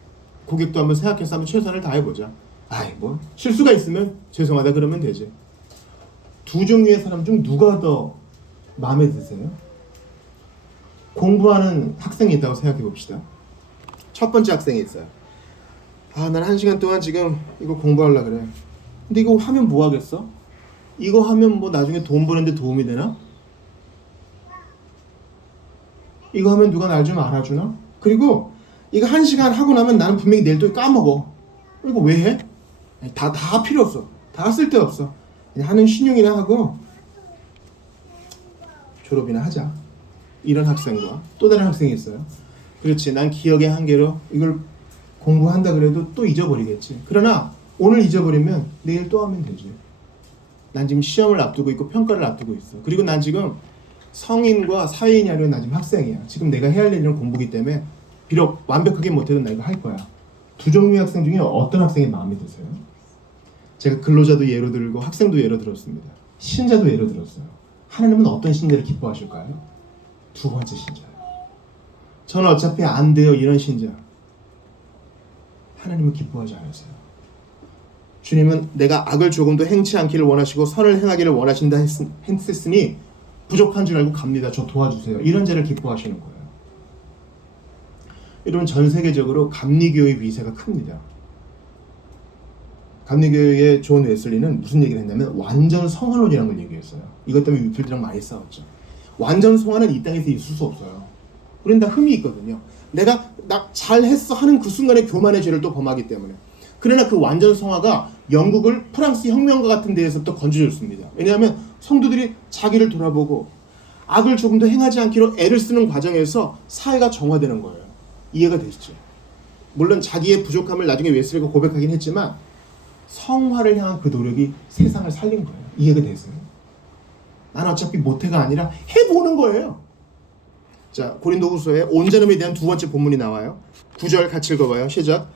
고객도 한번 생각해서 한번 최선을 다해보자. 아이 뭐 실수가 있으면 죄송하다 그러면 되지. 두 종류의 사람 중 누가 더 마음에 드세요? 공부하는 학생이 있다고 생각해 봅시다. 첫 번째 학생이 있어요. 아, 난 1시간 동안 지금 이거 공부하려고 그래. 근데 이거 하면 뭐 하겠어? 이거 하면 뭐 나중에 돈 버는데 도움이 되나? 이거 하면 누가 날 좀 알아주나? 그리고 이거 1시간 하고 나면 나는 분명히 내일 또 까먹어. 이거 왜 해? 다 필요 없어. 다 쓸데없어. 그냥 하는 신용이나 하고 졸업이나 하자. 이런 학생과 또 다른 학생이 있어요. 그렇지, 난 기억의 한계로 이걸 공부한다 그래도 또 잊어버리겠지. 그러나 오늘 잊어버리면 내일 또 하면 되지. 난 지금 시험을 앞두고 있고 평가를 앞두고 있어. 그리고 난 지금 성인과 사회인이 아니라 난 지금 학생이야. 지금 내가 해야 할 일은 공부기 때문에 비록 완벽하게 못해도 나 이거 할 거야. 두 종류의 학생 중에 어떤 학생이 마음에 드세요? 제가 근로자도 예로 들고 학생도 예로 들었습니다. 신자도 예로 들었어요. 하나님은 어떤 신자를 기뻐하실까요? 두 번째 신자예요. 저는 어차피 안 돼요 이런 신자. 하나님은 기뻐하지 않으세요. 주님은 내가 악을 조금도 행치 않기를 원하시고 선을 행하기를 원하신다 했으니 부족한 줄 알고 갑니다. 저 도와주세요. 이런 자를 기뻐하시는 거예요. 여러분, 전 세계적으로 감리교의 위세가 큽니다. 감리교의 존 웨슬리는 무슨 얘기를 했냐면 완전 성화론이라는 걸 얘기했어요. 이것 때문에 유필들이랑 많이 싸웠죠. 완전 성화는 이 땅에서 있을 수 없어요. 우리는 다 흠이 있거든요. 내가 나 잘했어 하는 그 순간에 교만의 죄를 또 범하기 때문에. 그러나 그 완전 성화가 영국을 프랑스 혁명과 같은 데에서부터 건져줬습니다. 왜냐하면 성도들이 자기를 돌아보고 악을 조금 더 행하지 않기로 애를 쓰는 과정에서 사회가 정화되는 거예요. 이해가 되시죠? 물론 자기의 부족함을 나중에 웨슬리가 고백하긴 했지만 성화를 향한 그 노력이 세상을 살린 거예요. 이해가 되세요? 난 어차피 못해가 아니라 해보는 거예요. 자, 고린도후서에 온전함에 대한 두 번째 본문이 나와요. 9절 같이 읽어봐요. 시작.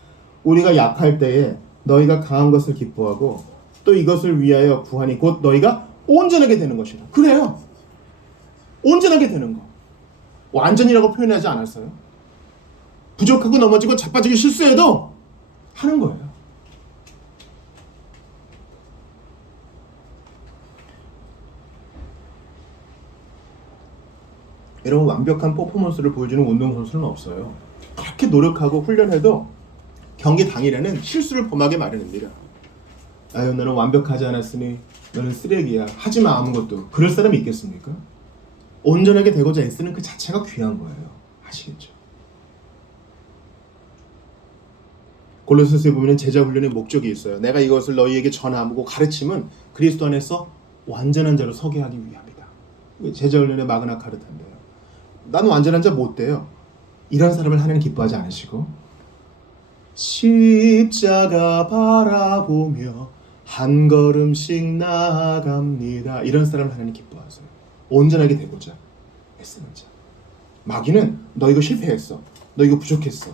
우리가 약할 때에 너희가 강한 것을 기뻐하고 또 이것을 위하여 구하니 곧 너희가 온전하게 되는 것이라. 그래요. 온전하게 되는 거. 완전이라고 표현하지 않았어요. 부족하고 넘어지고 자빠지고 실수해도 하는 거예요. 여러분, 완벽한 퍼포먼스를 보여주는 운동선수는 없어요. 그렇게 노력하고 훈련해도 경기 당일에는 실수를 범하게 마련입니다. 아유, 너는 완벽하지 않았으니 너는 쓰레기야, 하지마 아무것도. 그럴 사람이 있겠습니까? 온전하게 되고자 애쓰는 그 자체가 귀한 거예요. 아시겠죠? 골로새서에 보면 제자 훈련의 목적이 있어요. 내가 이것을 너희에게 전하고 가르침은 그리스도 안에서 완전한 자로 서게 하기 위함이다. 제자 훈련의 마그나 카르타인데요. 나는 완전한 자 못 돼요. 이런 사람을 하나님 기뻐하지 않으시고, 십자가 바라보며 한 걸음씩 나아갑니다. 이런 사람을 하나님 기뻐하세요. 온전하게 되고자 애쓰는 자. 마귀는 너 이거 실패했어, 너 이거 부족했어,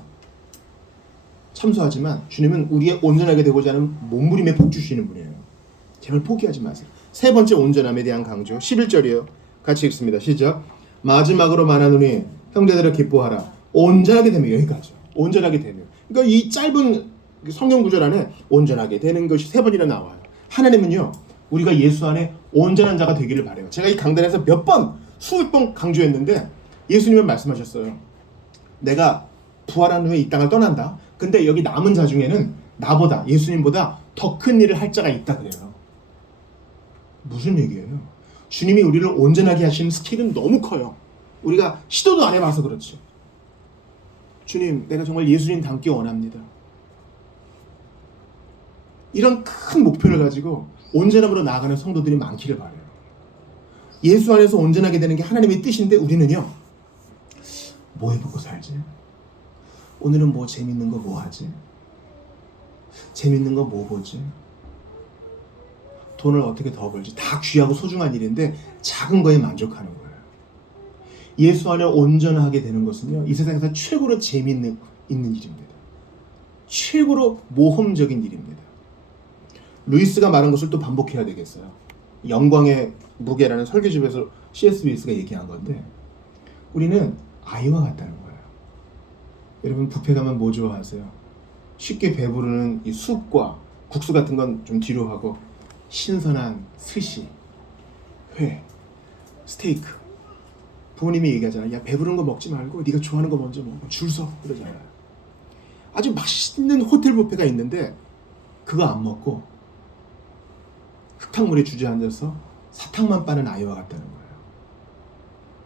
참소하지만 주님은 우리의 온전하게 되고자 하는 몸부림에 복 주시는 분이에요. 제발 포기하지 마세요. 세 번째 온전함에 대한 강조 11절이에요. 같이 읽습니다. 시작. 마지막으로 말하노니 형제들아 기뻐하라. 온전하게 되면, 여기까지 온전하게 되면. 그러니까 이 짧은 성경 구절 안에 온전하게 되는 것이 세 번이나 나와요. 하나님은요, 우리가 예수 안에 온전한 자가 되기를 바라요. 제가 이 강단에서 몇 번, 수백 번 강조했는데 예수님은 말씀하셨어요. 내가 부활한 후에 이 땅을 떠난다. 근데 여기 남은 자 중에는 나보다, 예수님보다 더 큰 일을 할 자가 있다 그래요. 무슨 얘기예요? 주님이 우리를 온전하게 하시는 스킬은 너무 커요. 우리가 시도도 안 해봐서 그렇지. 주님, 내가 정말 예수님 닮기 원합니다. 이런 큰 목표를 가지고 온전함으로 나아가는 성도들이 많기를 바라요. 예수 안에서 온전하게 되는 게 하나님의 뜻인데 우리는요, 뭐 해보고 살지? 오늘은 뭐 재밌는 거 뭐 하지? 재밌는 거 뭐 보지? 돈을 어떻게 더 벌지? 다 귀하고 소중한 일인데 작은 거에 만족하는 거예요. 예수 안에 온전하게 되는 것은요, 이 세상에서 최고로 재미있는 일입니다. 최고로 모험적인 일입니다. 루이스가 말한 것을 또 반복해야 되겠어요. 영광의 무게라는 설교집에서 C.S. 루이스가 얘기한 건데, 우리는 아이와 같다는 거예요. 여러분, 뷔페 가면 뭐 좋아하세요? 쉽게 배부르는 이 숲과 국수 같은 건 좀 뒤로 하고 신선한 스시, 회, 스테이크. 부모님이 얘기하잖아요. 야, 배부른 거 먹지 말고 네가 좋아하는 거 먼저 먹어. 줄 서. 그러잖아요. 아주 맛있는 호텔 뷔페가 있는데 그거 안 먹고 흙탕물에 주저앉아서 사탕만 빠는 아이와 같다는 거예요.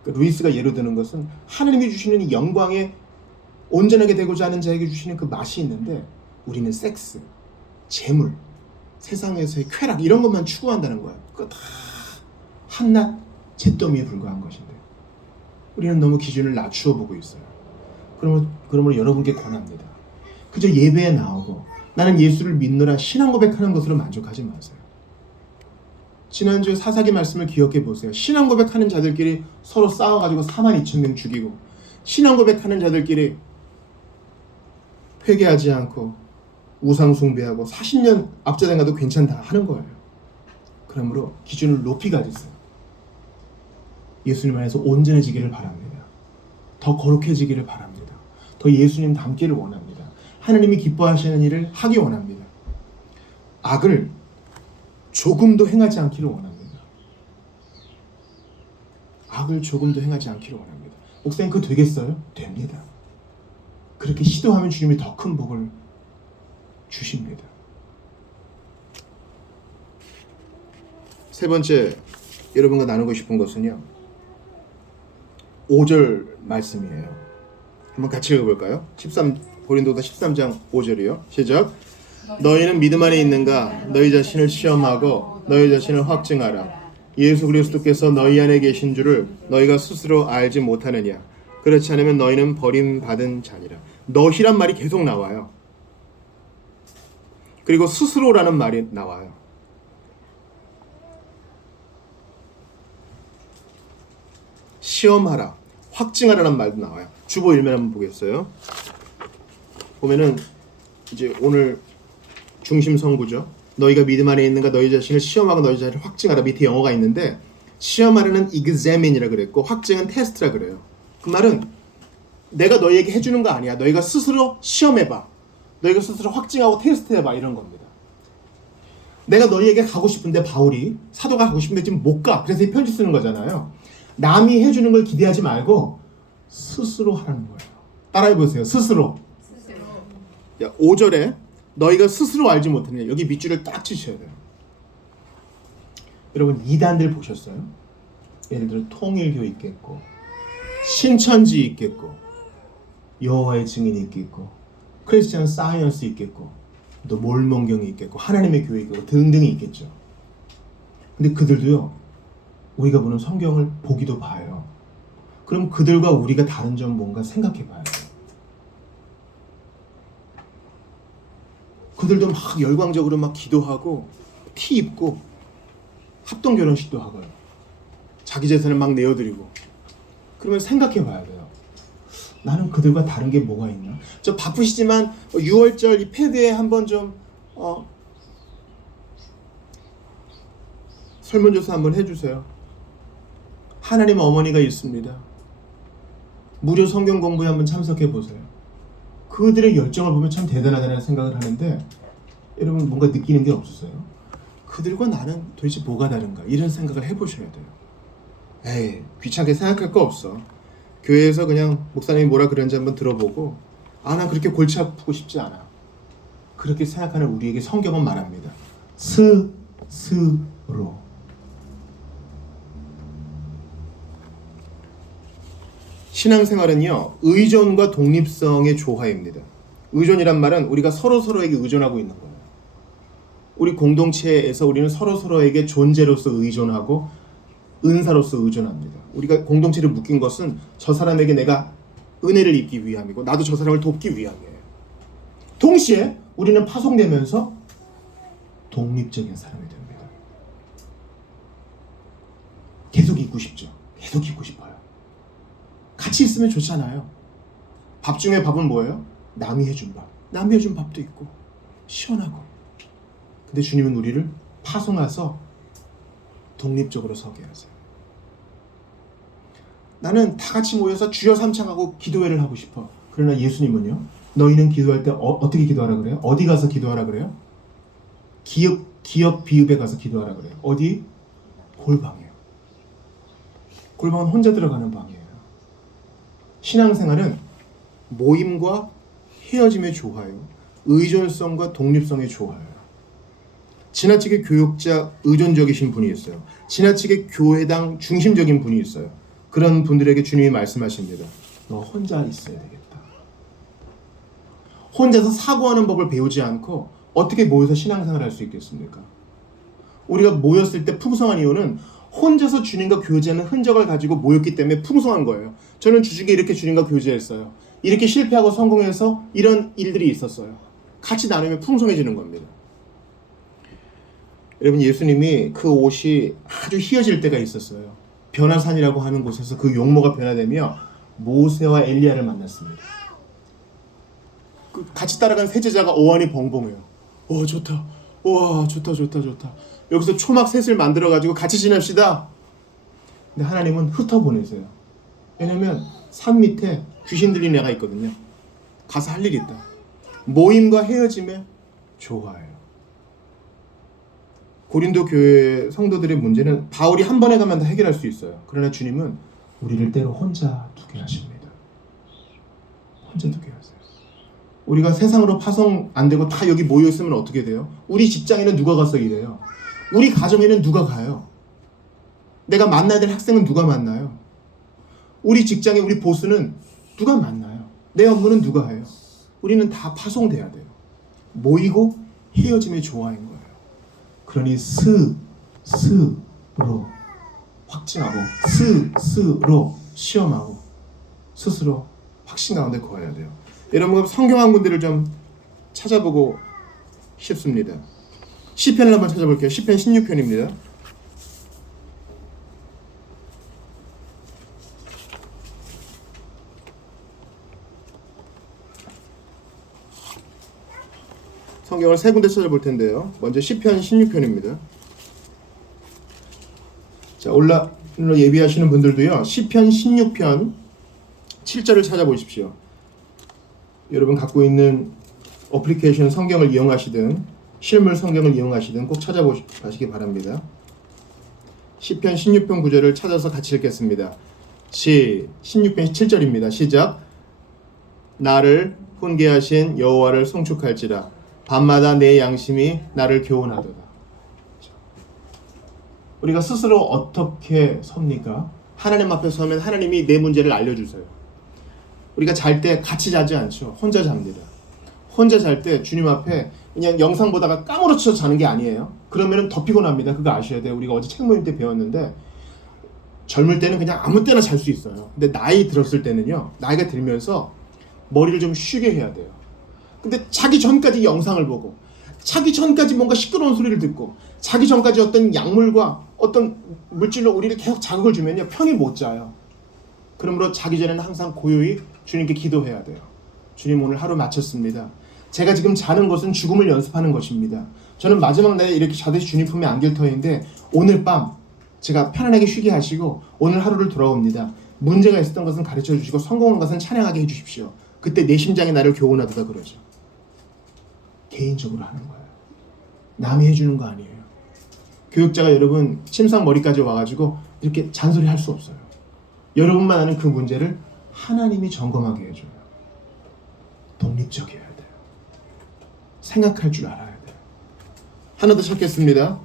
그러니까 루이스가 예로 드는 것은 하나님이 주시는 이 영광에 온전하게 되고자 하는 자에게 주시는 그 맛이 있는데, 우리는 섹스, 재물, 세상에서의 쾌락 이런 것만 추구한다는 거예요. 그거 다 한낱 잿더미에 불과한 것인데 우리는 너무 기준을 낮추어 보고 있어요. 그러므로 여러분께 권합니다. 그저 예배에 나오고 나는 예수를 믿노라 신앙 고백하는 것으로 만족하지 마세요. 지난주에 사사기 말씀을 기억해 보세요. 신앙 고백하는 자들끼리 서로 싸워가지고 42,000명 죽이고, 신앙 고백하는 자들끼리 회개하지 않고 우상 숭배하고 40년 앞자당 가도 괜찮다 하는 거예요. 그러므로 기준을 높이 가지세요. 예수님 안에서 온전해지기를 바랍니다. 더 거룩해지기를 바랍니다. 더 예수님 닮기를 원합니다. 하나님이 기뻐하시는 일을 하기 원합니다. 악을 조금도 행하지 않기를 원합니다. 악을 조금도 행하지 않기를 원합니다. 목사님, 그거 되겠어요? 됩니다. 그렇게 시도하면 주님이 더 큰 복을 주십니다. 세 번째 여러분과 나누고 싶은 것은요, 5절 말씀이에요. 한번 같이 읽어볼까요? 고린도서 13장 5절이요. 시작. 너희는 믿음 안에 있는가? 너희 자신을 시험하고 너희 자신을 확증하라. 예수 그리스도께서 너희 안에 계신 줄을 너희가 스스로 알지 못하느냐? 그렇지 않으면 너희는 버림받은 자니라. 너희란 말이 계속 나와요. 그리고 스스로라는 말이 나와요. 시험하라, 확증하라는 말도 나와요. 주보 일면 한번 보겠어요. 보면은 이제 오늘 중심 성구죠. 너희가 믿음 안에 있는가? 너희 자신을 시험하고 너희 자신을 확증하라. 밑에 영어가 있는데, 시험하라는 examine이라 그랬고 확증은 test라 그래요. 그 말은 내가 너희에게 해주는 거 아니야. 너희가 스스로 시험해봐. 너희가 스스로 확증하고 테스트해봐. 이런 겁니다. 내가 너희에게 가고 싶은데 바울이 사도가 가고 싶은데 지금 못 가. 그래서 이 편지 쓰는 거잖아요. 남이 해주는 걸 기대하지 말고 스스로 하라는 거예요. 따라해보세요. 스스로. 5절에 너희가 스스로 알지 못하느냐. 여기 밑줄을 딱 치셔야 돼요. 여러분 이단들 보셨어요? 예를 들어 통일교 있겠고 신천지 있겠고 여호와의 증인이 있겠고 크리스천 사이언스 있겠고 또 몰몬경이 있겠고 하나님의 교회 있겠고 등등이 있겠죠. 근데 그들도요 우리가 보는 성경을 보기도 봐요. 그럼 그들과 우리가 다른 점 뭔가 생각해 봐요. 그들도 막 열광적으로 막 기도하고 티 입고 합동 결혼식도 하고요. 자기 재산을 막 내어드리고. 그러면 생각해 봐야 돼요. 나는 그들과 다른 게 뭐가 있나? 저 바쁘시지만 6월절 이 패드에 한번 좀 설문조사 한번 해주세요. 하나님 어머니가 있습니다. 무료 성경 공부에 한번 참석해 보세요. 그들의 열정을 보면 참 대단하다는 생각을 하는데 여러분 뭔가 느끼는 게 없으세요? 그들과 나는 도대체 뭐가 다른가? 이런 생각을 해보셔야 돼요. 에이 귀찮게 생각할 거 없어. 교회에서 그냥 목사님이 뭐라 그랬는지 한번 들어보고 난 그렇게 골치 아프고 싶지 않아. 그렇게 생각하는 우리에게 성경은 말합니다. 스스로. 신앙생활은요 의존과 독립성의 조화입니다. 의존이란 말은 우리가 서로서로에게 의존하고 있는 거예요. 우리 공동체에서 우리는 서로서로에게 존재로서 의존하고 은사로서 의존합니다. 우리가 공동체를 묶인 것은 저 사람에게 내가 은혜를 입기 위함이고 나도 저 사람을 돕기 위함이에요. 동시에 우리는 파송되면서 독립적인 사람이 됩니다. 계속 있고 싶죠. 계속 있고 싶어요. 같이 있으면 좋잖아요. 밥 중에 밥은 뭐예요? 남이 해준 밥. 남이 해준 밥도 있고 시원하고. 근데 주님은 우리를 파송해서 독립적으로 서게 하세요. 나는 다 같이 모여서 주여 삼창하고 기도회를 하고 싶어. 그러나 예수님은요. 너희는 기도할 때 어떻게 기도하라 그래요? 어디 가서 기도하라 그래요? 기업 비읍에 가서 기도하라 그래요. 어디? 골방이에요. 골방은 혼자 들어가는 방이에요. 신앙생활은 모임과 헤어짐의 조화예요. 의존성과 독립성의 조화예요. 지나치게 교육자 의존적이신 분이 있어요. 지나치게 교회당 중심적인 분이 있어요. 그런 분들에게 주님이 말씀하십니다. 너 혼자 있어야 되겠다. 혼자서 사고하는 법을 배우지 않고 어떻게 모여서 신앙생활을 할 수 있겠습니까? 우리가 모였을 때 풍성한 이유는 혼자서 주님과 교제하는 흔적을 가지고 모였기 때문에 풍성한 거예요. 저는 주중에 이렇게 주님과 교제했어요. 이렇게 실패하고 성공해서 이런 일들이 있었어요. 같이 나누면 풍성해지는 겁니다. 여러분 예수님이 그 옷이 아주 휘어질 때가 있었어요. 변화산이라고 하는 곳에서 그 용모가 변화되며 모세와 엘리야를 만났습니다. 같이 따라간 세 제자가 어안이 벙벙해요. 좋다. 와 좋다. 여기서 초막 셋을 만들어가지고 같이 지냅시다. 근데 하나님은 흩어보내세요. 왜냐면 산 밑에 귀신 들린 애가 있거든요. 가서 할 일이 있다. 모임과 헤어짐의 조화예요. 고린도 교회 성도들의 문제는 바울이 한 번에 가면 다 해결할 수 있어요. 그러나 주님은 우리를 때로 혼자 두게 하십니다. 혼자 두게 하세요. 우리가 세상으로 파송 안 되고 다 여기 모여 있으면 어떻게 돼요? 우리 직장에는 누가 가서 일해요? 우리 가정에는 누가 가요? 내가 만나야 될 학생은 누가 만나요? 우리 직장에 우리 보스는 누가 만나요? 내 업무는 누가 해요? 우리는 다 파송돼야 돼요. 모이고 헤어짐의 조화인 거예요. 그러니 스스로 확증하고 스스로 시험하고 스스로 확신 가운데 거해야 돼요. 여러분 성경 한 군데를 좀 찾아보고 싶습니다. 시편을 한번 찾아볼게요. 시편 16편입니다. 성경을 세 군데 찾아볼 텐데요. 먼저 시편 16편입니다. 자, 온라인으로 예비하시는 분들도요. 시편 16편 7절을 찾아보십시오. 여러분 갖고 있는 어플리케이션 성경을 이용하시든 실물 성경을 이용하시든 꼭 찾아보시기 바랍니다. 시편 16편 9절을 찾아서 같이 읽겠습니다. 16편 7절입니다. 시작. 나를 훈계하신 여호와를 송축할지라 밤마다 내 양심이 나를 교훈하도다. 우리가 스스로 어떻게 섭니까? 하나님 앞에 서면 하나님이 내 문제를 알려주세요. 우리가 잘 때 같이 자지 않죠. 혼자 잡니다. 혼자 잘 때 주님 앞에 그냥 영상 보다가 까무러쳐 자는 게 아니에요. 그러면 더 피곤합니다. 그거 아셔야 돼요. 우리가 어제 책 모임 때 배웠는데 젊을 때는 그냥 아무 때나 잘 수 있어요. 근데 나이 들었을 때는요. 나이가 들면서 머리를 좀 쉬게 해야 돼요. 근데 자기 전까지 영상을 보고 자기 전까지 뭔가 시끄러운 소리를 듣고 자기 전까지 어떤 약물과 어떤 물질로 우리를 계속 자극을 주면요. 편히 못 자요. 그러므로 자기 전에는 항상 고요히 주님께 기도해야 돼요. 주님 오늘 하루 마쳤습니다. 제가 지금 자는 것은 죽음을 연습하는 것입니다. 저는 마지막 날에 이렇게 자듯이 주님 품에 안길 터인데 오늘 밤 제가 편안하게 쉬게 하시고 오늘 하루를 돌아옵니다. 문제가 있었던 것은 가르쳐 주시고 성공한 것은 찬양하게 해주십시오. 그때 내 심장이 나를 교훈하도다 그러죠. 개인적으로 하는 거예요. 남이 해주는 거 아니에요. 교육자가 여러분 침상 머리까지 와가지고 이렇게 잔소리 할 수 없어요. 여러분만 아는 그 문제를 하나님이 점검하게 해줘요. 독립적이어야 돼요. 생각할 줄 알아야 돼요. 하나 더 찾겠습니다.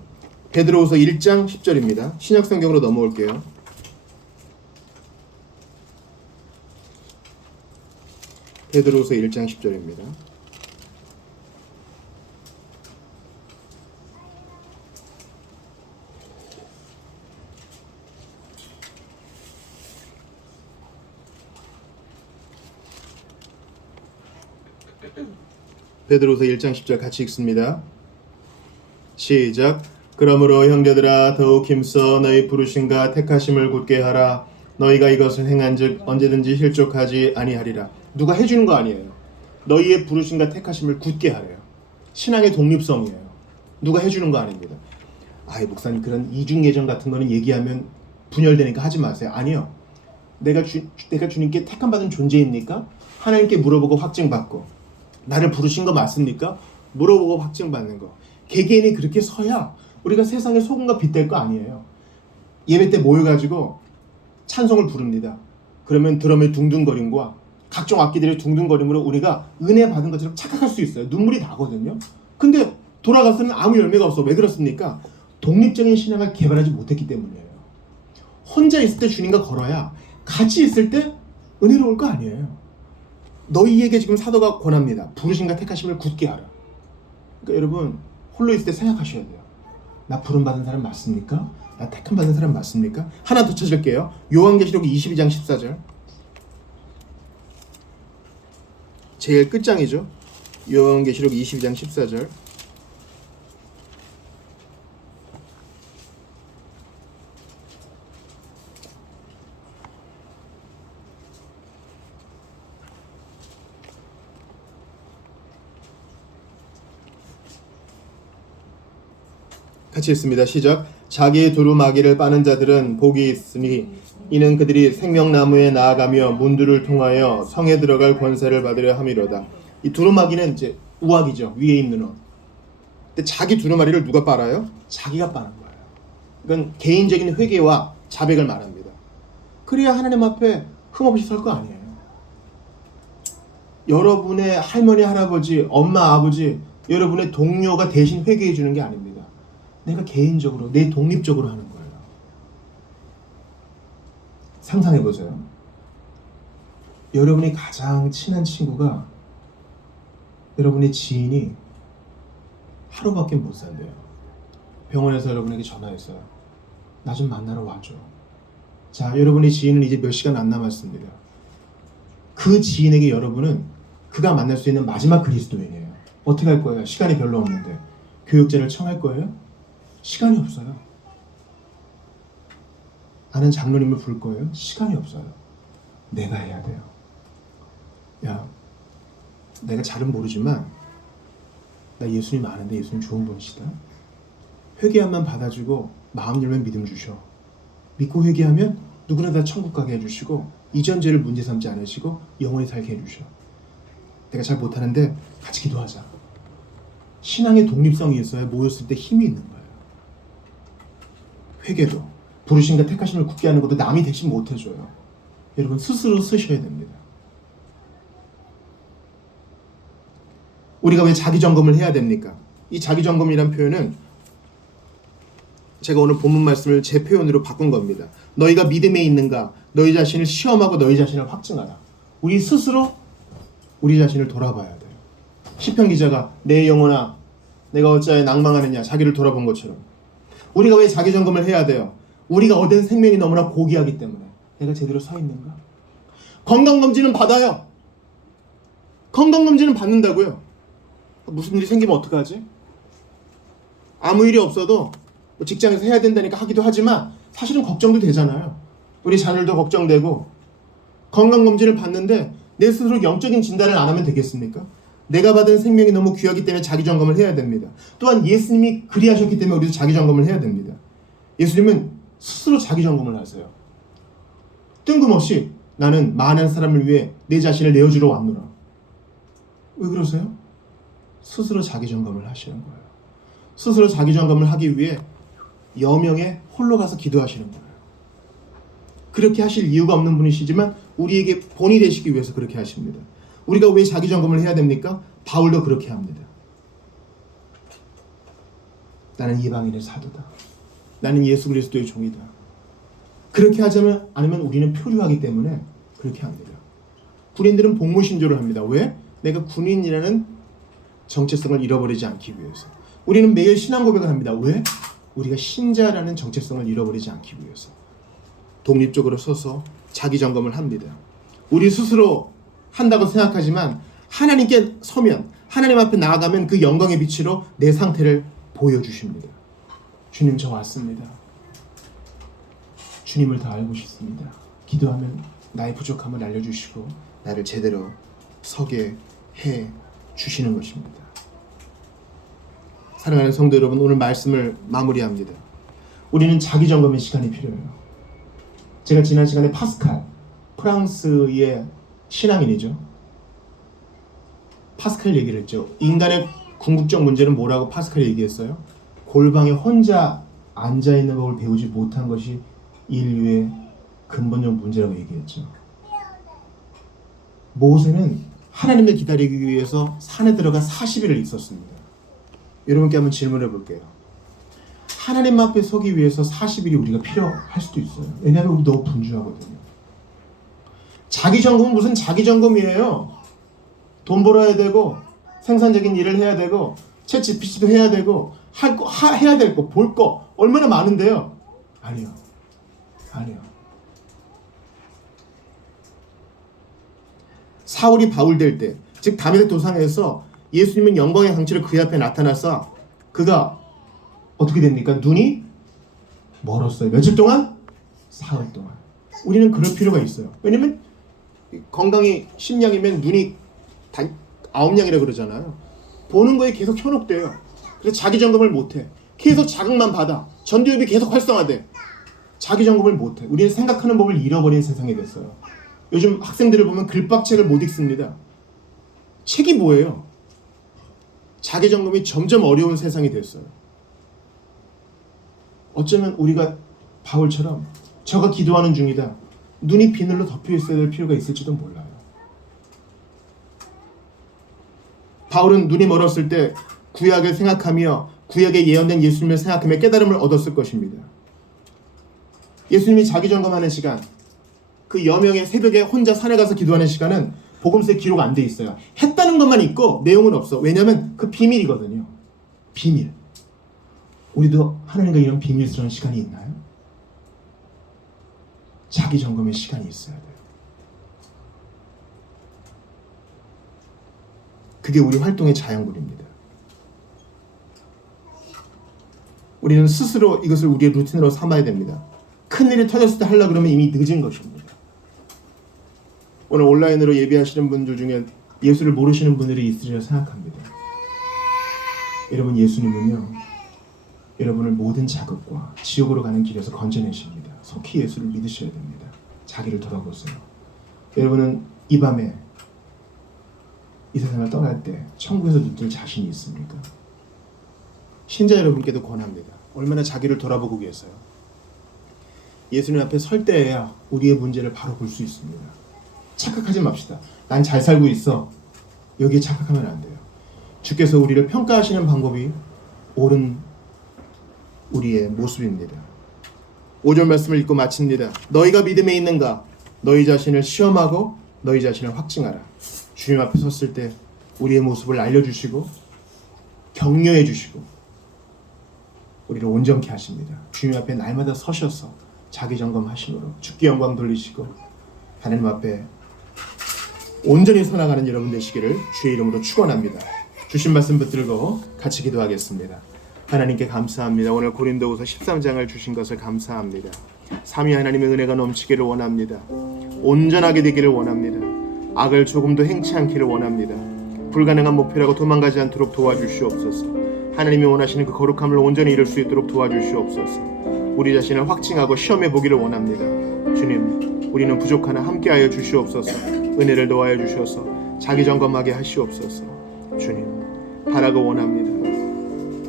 베드로후서 1장 10절입니다. 신약성경으로 넘어올게요. 베드로후서 1장 10절입니다. 베드로후서 1장 10절 같이 읽습니다. 시작. 그러므로 형제들아 더욱 힘써 너희 부르심과 택하심을 굳게 하라. 너희가 이것을 행한즉 언제든지 실족하지 아니하리라. 누가 해주는 거 아니에요. 너희의 부르심과 택하심을 굳게 하래요. 신앙의 독립성이에요. 누가 해주는 거 아닙니다. 아이 목사님 그런 이중예정 같은 거는 얘기하면 분열되니까 하지 마세요. 아니요. 내가 주님께 택함받은 존재입니까? 하나님께 물어보고 확증받고 나를 부르신 거 맞습니까? 물어보고 확증받는 거. 개개인이 그렇게 서야 우리가 세상의 소금과 빛 될 거 아니에요. 예배 때 모여가지고 찬송을 부릅니다. 그러면 드럼의 둥둥거림과 각종 악기들의 둥둥거림으로 우리가 은혜 받은 것처럼 착각할 수 있어요. 눈물이 나거든요. 근데 돌아가서는 아무 열매가 없어. 왜 그렇습니까? 독립적인 신앙을 개발하지 못했기 때문이에요. 혼자 있을 때 주님과 걸어야 같이 있을 때 은혜로울 거 아니에요. 너희에게 지금 사도가 권합니다. 부르심과 택하심을 굳게 하라. 그러니까 여러분 홀로 있을 때 생각하셔야 돼요. 나 부름받은 사람 맞습니까? 나 택함 받은 사람 맞습니까? 하나 더 찾을게요. 요한계시록 22장 14절. 제일 끝장이죠. 요한계시록 22장 14절. 같이 읽습니다. 시작. 자기의 두루마기를 빠는 자들은 복이 있으니 이는 그들이 생명나무에 나아가며 문들을 통하여 성에 들어갈 권세를 받으려 함이로다. 이 두루마기는 이제 우악이죠. 위에 있는 옷. 근데 자기 두루마리를 누가 빨아요? 자기가 빠는 거예요. 이건 개인적인 회개와 자백을 말합니다. 그래야 하나님 앞에 흠없이 설 거 아니에요. 여러분의 할머니, 할아버지, 엄마, 아버지, 여러분의 동료가 대신 회개해 주는 게 아닙니다. 내가 개인적으로, 내 독립적으로 하는 거예요. 상상해보세요. 여러분이 가장 친한 친구가 여러분의 지인이 하루밖에 못 산대요. 병원에서 여러분에게 전화했어요. 나 좀 만나러 와줘. 자, 여러분의 지인은 이제 몇 시간 안 남았습니다. 그 지인에게 여러분은 그가 만날 수 있는 마지막 그리스도인이에요. 어떻게 할 거예요? 시간이 별로 없는데. 교육자를 청할 거예요? 시간이 없어요. 아는 장로님을 부를 거예요? 시간이 없어요. 내가 해야 돼요. 야, 내가 잘은 모르지만 나 예수님 아는데 예수님 좋은 분이시다. 회개함만 받아주고 마음 열면 믿음 주셔. 믿고 회개하면 누구나 다 천국 가게 해주시고 이전 죄를 문제 삼지 않으시고 영원히 살게 해주셔. 내가 잘 못하는데 같이 기도하자. 신앙의 독립성이 있어야 모였을 때 힘이 있는 거예요. 회개도 부르심과 택하심을 굳게 하는 것도 남이 대신 못해줘요. 여러분 스스로 쓰셔야 됩니다. 우리가 왜 자기점검을 해야 됩니까? 이 자기점검이란 표현은 제가 오늘 본문 말씀을 제 표현으로 바꾼 겁니다. 너희가 믿음에 있는가? 너희 자신을 시험하고 너희 자신을 확증하라. 우리 스스로 우리 자신을 돌아봐야 돼요. 시편 기자가 내 영혼아 내가 어찌하여 낭망하느냐 자기를 돌아본 것처럼 우리가 왜 자기점검을 해야 돼요? 우리가 얻은 생명이 너무나 고귀하기 때문에 내가 제대로 서 있는가? 건강검진은 받아요. 건강검진은 받는다고요. 무슨 일이 생기면 어떡하지? 아무 일이 없어도 직장에서 해야 된다니까 하기도 하지만 사실은 걱정도 되잖아요. 우리 자녀도 걱정되고 건강검진을 받는데 내 스스로 영적인 진단을 안 하면 되겠습니까? 내가 받은 생명이 너무 귀하기 때문에 자기점검을 해야 됩니다. 또한 예수님이 그리하셨기 때문에 우리도 자기점검을 해야 됩니다. 예수님은 스스로 자기점검을 하세요. 뜬금없이 나는 많은 사람을 위해 내 자신을 내어주러 왔노라. 왜 그러세요? 스스로 자기점검을 하시는 거예요. 스스로 자기점검을 하기 위해 여명에 홀로 가서 기도하시는 거예요. 그렇게 하실 이유가 없는 분이시지만 우리에게 본이 되시기 위해서 그렇게 하십니다. 우리가 왜 자기점검을 해야 됩니까? 바울도 그렇게 합니다. 나는 이방인의 사도다. 나는 예수 그리스도의 종이다. 그렇게 하지 않으면 우리는 표류하기 때문에 그렇게 합니다. 군인들은 복무신조를 합니다. 왜? 내가 군인이라는 정체성을 잃어버리지 않기 위해서. 우리는 매일 신앙 고백을 합니다. 왜? 우리가 신자라는 정체성을 잃어버리지 않기 위해서. 독립적으로 서서 자기점검을 합니다. 우리 스스로 한다고 생각하지만 하나님께 서면 하나님 앞에 나아가면 그 영광의 빛으로 내 상태를 보여주십니다. 주님 저 왔습니다. 주님을 더 알고 싶습니다. 기도하면 나의 부족함을 알려주시고 나를 제대로 서게 해 주시는 것입니다. 사랑하는 성도 여러분, 오늘 말씀을 마무리합니다. 우리는 자기점검의 시간이 필요해요. 제가 지난 시간에 파스칼, 프랑스의 신앙인이죠. 파스칼 얘기를 했죠. 인간의 궁극적 문제는 뭐라고 파스칼이 얘기했어요? 골방에 혼자 앉아있는 법을 배우지 못한 것이 인류의 근본적 문제라고 얘기했죠. 모세는 하나님을 기다리기 위해서 산에 들어가 40일을 있었습니다. 여러분께 한번 질문해 볼게요. 하나님 앞에 서기 위해서 40일이 우리가 필요할 수도 있어요. 왜냐하면 우리 너무 분주하거든요. 자기점검은 무슨 자기점검이에요. 돈 벌어야 되고 생산적인 일을 해야 되고 챗GPT도 해야 되고 해야 될 거, 볼 거 얼마나 많은데요. 아니요. 사울이 바울 될 때, 즉 다메섹 도상에서 예수님은 영광의 강체로 그의 앞에 나타나서 그가 어떻게 됩니까? 눈이 멀었어요. 며칠 동안? 사흘 동안. 우리는 그럴 필요가 있어요. 왜냐면 건강이 10냥이면 눈이 9냥이라 그러잖아요. 보는 거에 계속 현혹돼요. 그래서 자기점검을 못해. 계속 자극만 받아. 전두엽이 계속 활성화돼. 자기점검을 못해. 우리는 생각하는 법을 잃어버린 세상이 됐어요. 요즘 학생들을 보면 글밥책을 못 읽습니다. 책이 뭐예요? 자기점검이 점점 어려운 세상이 됐어요. 어쩌면 우리가 바울처럼 저가 기도하는 중이다. 눈이 비늘로 덮여 있어야 될 필요가 있을지도 몰라요. 바울은 눈이 멀었을 때 구약을 생각하며 구약에 예언된 예수님을 생각하며 깨달음을 얻었을 것입니다. 예수님이 자기점검하는 시간, 그 여명의 새벽에 혼자 산에 가서 기도하는 시간은 복음서에 기록 안 돼 있어요. 했다는 것만 있고 내용은 없어. 왜냐하면 그 비밀이거든요. 비밀. 우리도 하나님과 이런 비밀스러운 시간이 있나요? 자기점검의 시간이 있어야 돼요. 그게 우리 활동의 자양분입니다. 우리는 스스로 이것을 우리의 루틴으로 삼아야 됩니다. 큰일이 터졌을 때 하려고 그러면 이미 늦은 것입니다. 오늘 온라인으로 예배하시는 분들 중에 예수를 모르시는 분들이 있으리라 생각합니다. 여러분, 예수님은요, 여러분을 모든 자극과 지옥으로 가는 길에서 건져내십니다. 속히 예수를 믿으셔야 됩니다. 자기를 돌아보세요. 여러분은 이 밤에 이 세상을 떠날 때 천국에서 누릴 자신이 있습니까? 신자 여러분께도 권합니다. 얼마나 자기를 돌아보고 계세요. 예수님 앞에 설 때에야 우리의 문제를 바로 볼 수 있습니다. 착각하지 맙시다. 난 잘 살고 있어. 여기에 착각하면 안 돼요. 주께서 우리를 평가하시는 방법이 옳은 우리의 모습입니다. 5절 말씀을 읽고 마칩니다. 너희가 믿음에 있는가? 너희 자신을 시험하고 너희 자신을 확증하라. 주님 앞에 섰을 때 우리의 모습을 알려주시고 격려해 주시고 우리를 온전케 하십니다. 주님 앞에 날마다 서셔서 자기 점검하심으로 주께 영광 돌리시고 하나님 앞에 온전히 서나가는 여러분 되시기를 주의 이름으로 축원합니다. 주신 말씀 붙들고 같이 기도하겠습니다. 하나님께 감사합니다. 오늘 고린도후서 13장을 주신 것을 감사합니다. 삼위 하나님의 은혜가 넘치기를 원합니다. 온전하게 되기를 원합니다. 악을 조금도 행치 않기를 원합니다. 불가능한 목표라고 도망가지 않도록 도와주시옵소서. 하나님이 원하시는 그 거룩함을 온전히 이룰 수 있도록 도와주시옵소서. 우리 자신을 확증하고 시험해 보기를 원합니다. 주님, 우리는 부족하나 함께하여 주시옵소서. 은혜를 더하여 주셔서 자기 점검하게 하시옵소서. 주님, 바라고 원합니다.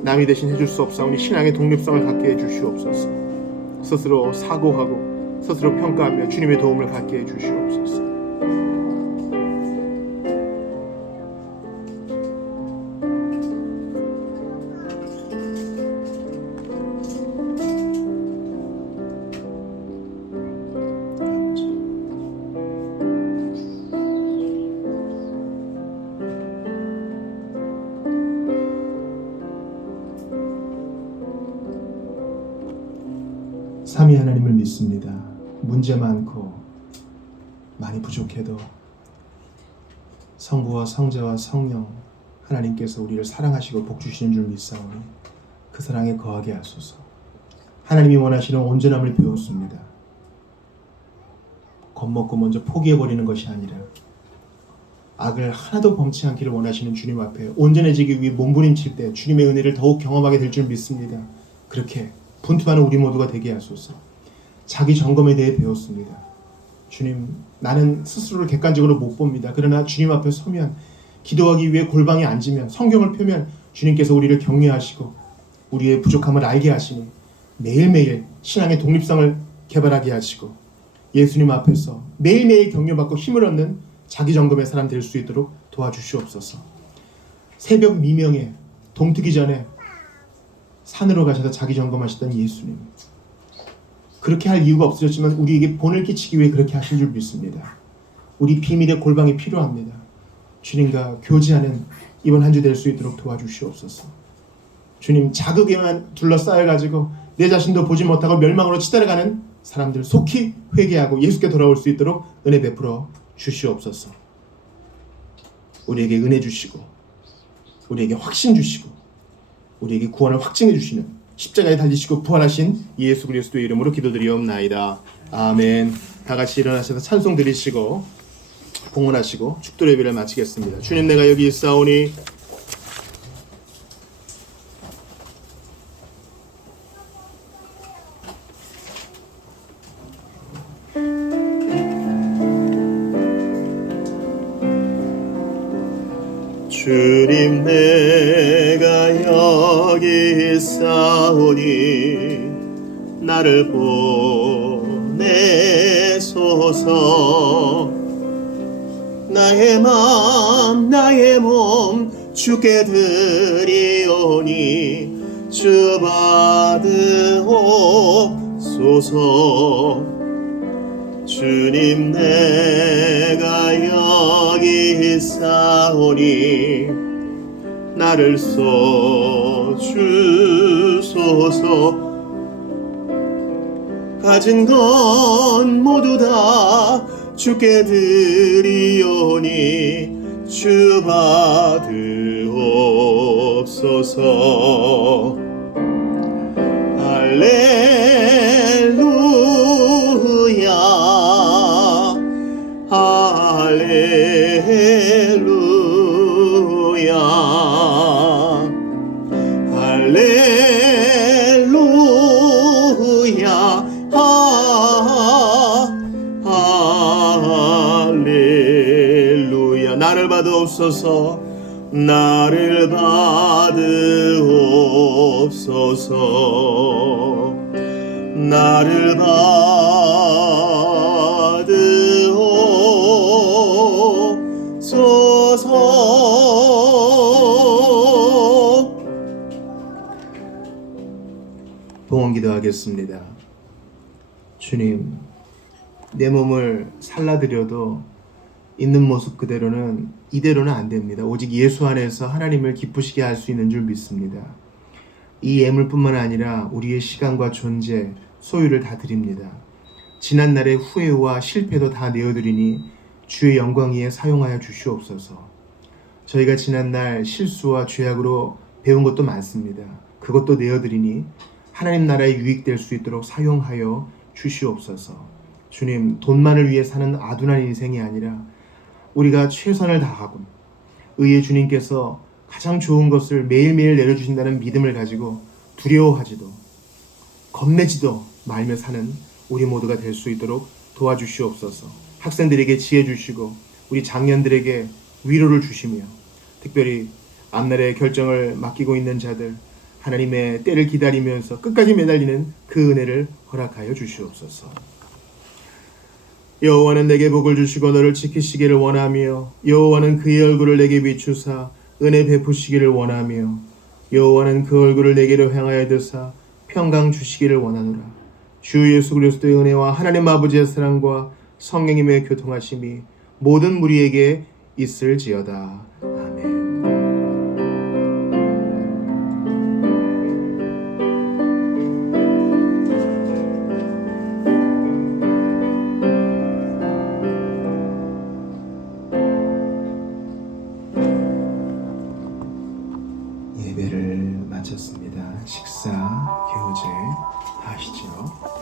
남이 대신 해줄 수 없사오니 신앙의 독립성을 갖게 해주시옵소서. 스스로 사고하고 스스로 평가하며 주님의 도움을 갖게 해주시옵소서. 삼위 하나님을 믿습니다. 문제 많고 많이 부족해도 성부와 성자와 성령 하나님께서 우리를 사랑하시고 복주시는 줄 믿사오니 그 사랑에 거하게 하소서. 하나님이 원하시는 온전함을 배웠습니다. 겁먹고 먼저 포기해버리는 것이 아니라 악을 하나도 범치 않기를 원하시는 주님 앞에 온전해지기 위해 몸부림칠 때 주님의 은혜를 더욱 경험하게 될 줄 믿습니다. 그렇게 분투하는 우리 모두가 되게 하소서. 자기 점검에 대해 배웠습니다. 주님, 나는 스스로를 객관적으로 못 봅니다. 그러나 주님 앞에 서면, 기도하기 위해 골방에 앉으면, 성경을 펴면 주님께서 우리를 격려하시고 우리의 부족함을 알게 하시니 매일매일 신앙의 독립성을 개발하게 하시고 예수님 앞에서 매일매일 격려받고 힘을 얻는 자기 점검의 사람 될 수 있도록 도와주시옵소서. 새벽 미명에 동트기 전에 산으로 가셔서 자기 점검하셨던 예수님, 그렇게 할 이유가 없으셨지만 우리에게 본을 끼치기 위해 그렇게 하신 줄 믿습니다. 우리 비밀의 골방이 필요합니다. 주님과 교제하는 이번 한 주 될 수 있도록 도와주시옵소서. 주님, 자극에만 둘러싸여가지고 내 자신도 보지 못하고 멸망으로 치달아가는 사람들 속히 회개하고 예수께 돌아올 수 있도록 은혜 베풀어 주시옵소서. 우리에게 은혜 주시고 우리에게 확신 주시고 우리에게 구원을 확증해 주시는 십자가에 달리시고 부활하신 예수 그리스도의 이름으로 기도드리옵나이다. 아멘. 다 같이 일어나셔서 찬송 드리시고 봉헌하시고 축도 예배를 마치겠습니다. 주님, 내가 여기 있사오니 주님, 내가 여기 있사오니 나를 보내소서. 나의 맘 나의 몸 주께 드리오니 주 받으옵소서. 주님, 내가 여기 있사오니 나를 써주소서. 가진 건 모두 다 주께 드리오니 주 받으옵소서. 할렐루야 할렐루야 할렐루야 할렐루야 나를 받으옵소서. 나를 받으옵소서. 나를 받으옵소서. 봉헌 기도하겠습니다. 주님, 내 몸을 살라드려도 있는 모습 그대로는 이대로는 안 됩니다. 오직 예수 안에서 하나님을 기쁘시게 할 수 있는 줄 믿습니다. 이 예물뿐만 아니라 우리의 시간과 존재, 소유를 다 드립니다. 지난날의 후회와 실패도 다 내어드리니 주의 영광 위에 사용하여 주시옵소서. 저희가 지난날 실수와 죄악으로 배운 것도 많습니다. 그것도 내어드리니 하나님 나라에 유익될 수 있도록 사용하여 주시옵소서. 주님, 돈만을 위해 사는 아둔한 인생이 아니라 우리가 최선을 다하고 의의 주님께서 가장 좋은 것을 매일매일 내려주신다는 믿음을 가지고 두려워하지도 겁내지도 말며 사는 우리 모두가 될 수 있도록 도와주시옵소서. 학생들에게 지혜 주시고 우리 장년들에게 위로를 주시며 특별히 앞날의 결정을 맡기고 있는 자들, 하나님의 때를 기다리면서 끝까지 매달리는 그 은혜를 허락하여 주시옵소서. 여호와는 내게 복을 주시고 너를 지키시기를 원하며 여호와는 그의 얼굴을 내게 비추사 은혜 베푸시기를 원하며 여호와는 그 얼굴을 내게로 향하여 드사 평강 주시기를 원하노라. 주 예수 그리스도의 은혜와 하나님 아버지의 사랑과 성령님의 교통하심이 모든 무리에게 있을지어다. 아멘. 예배를 마쳤습니다. 식사, 교제 하시죠.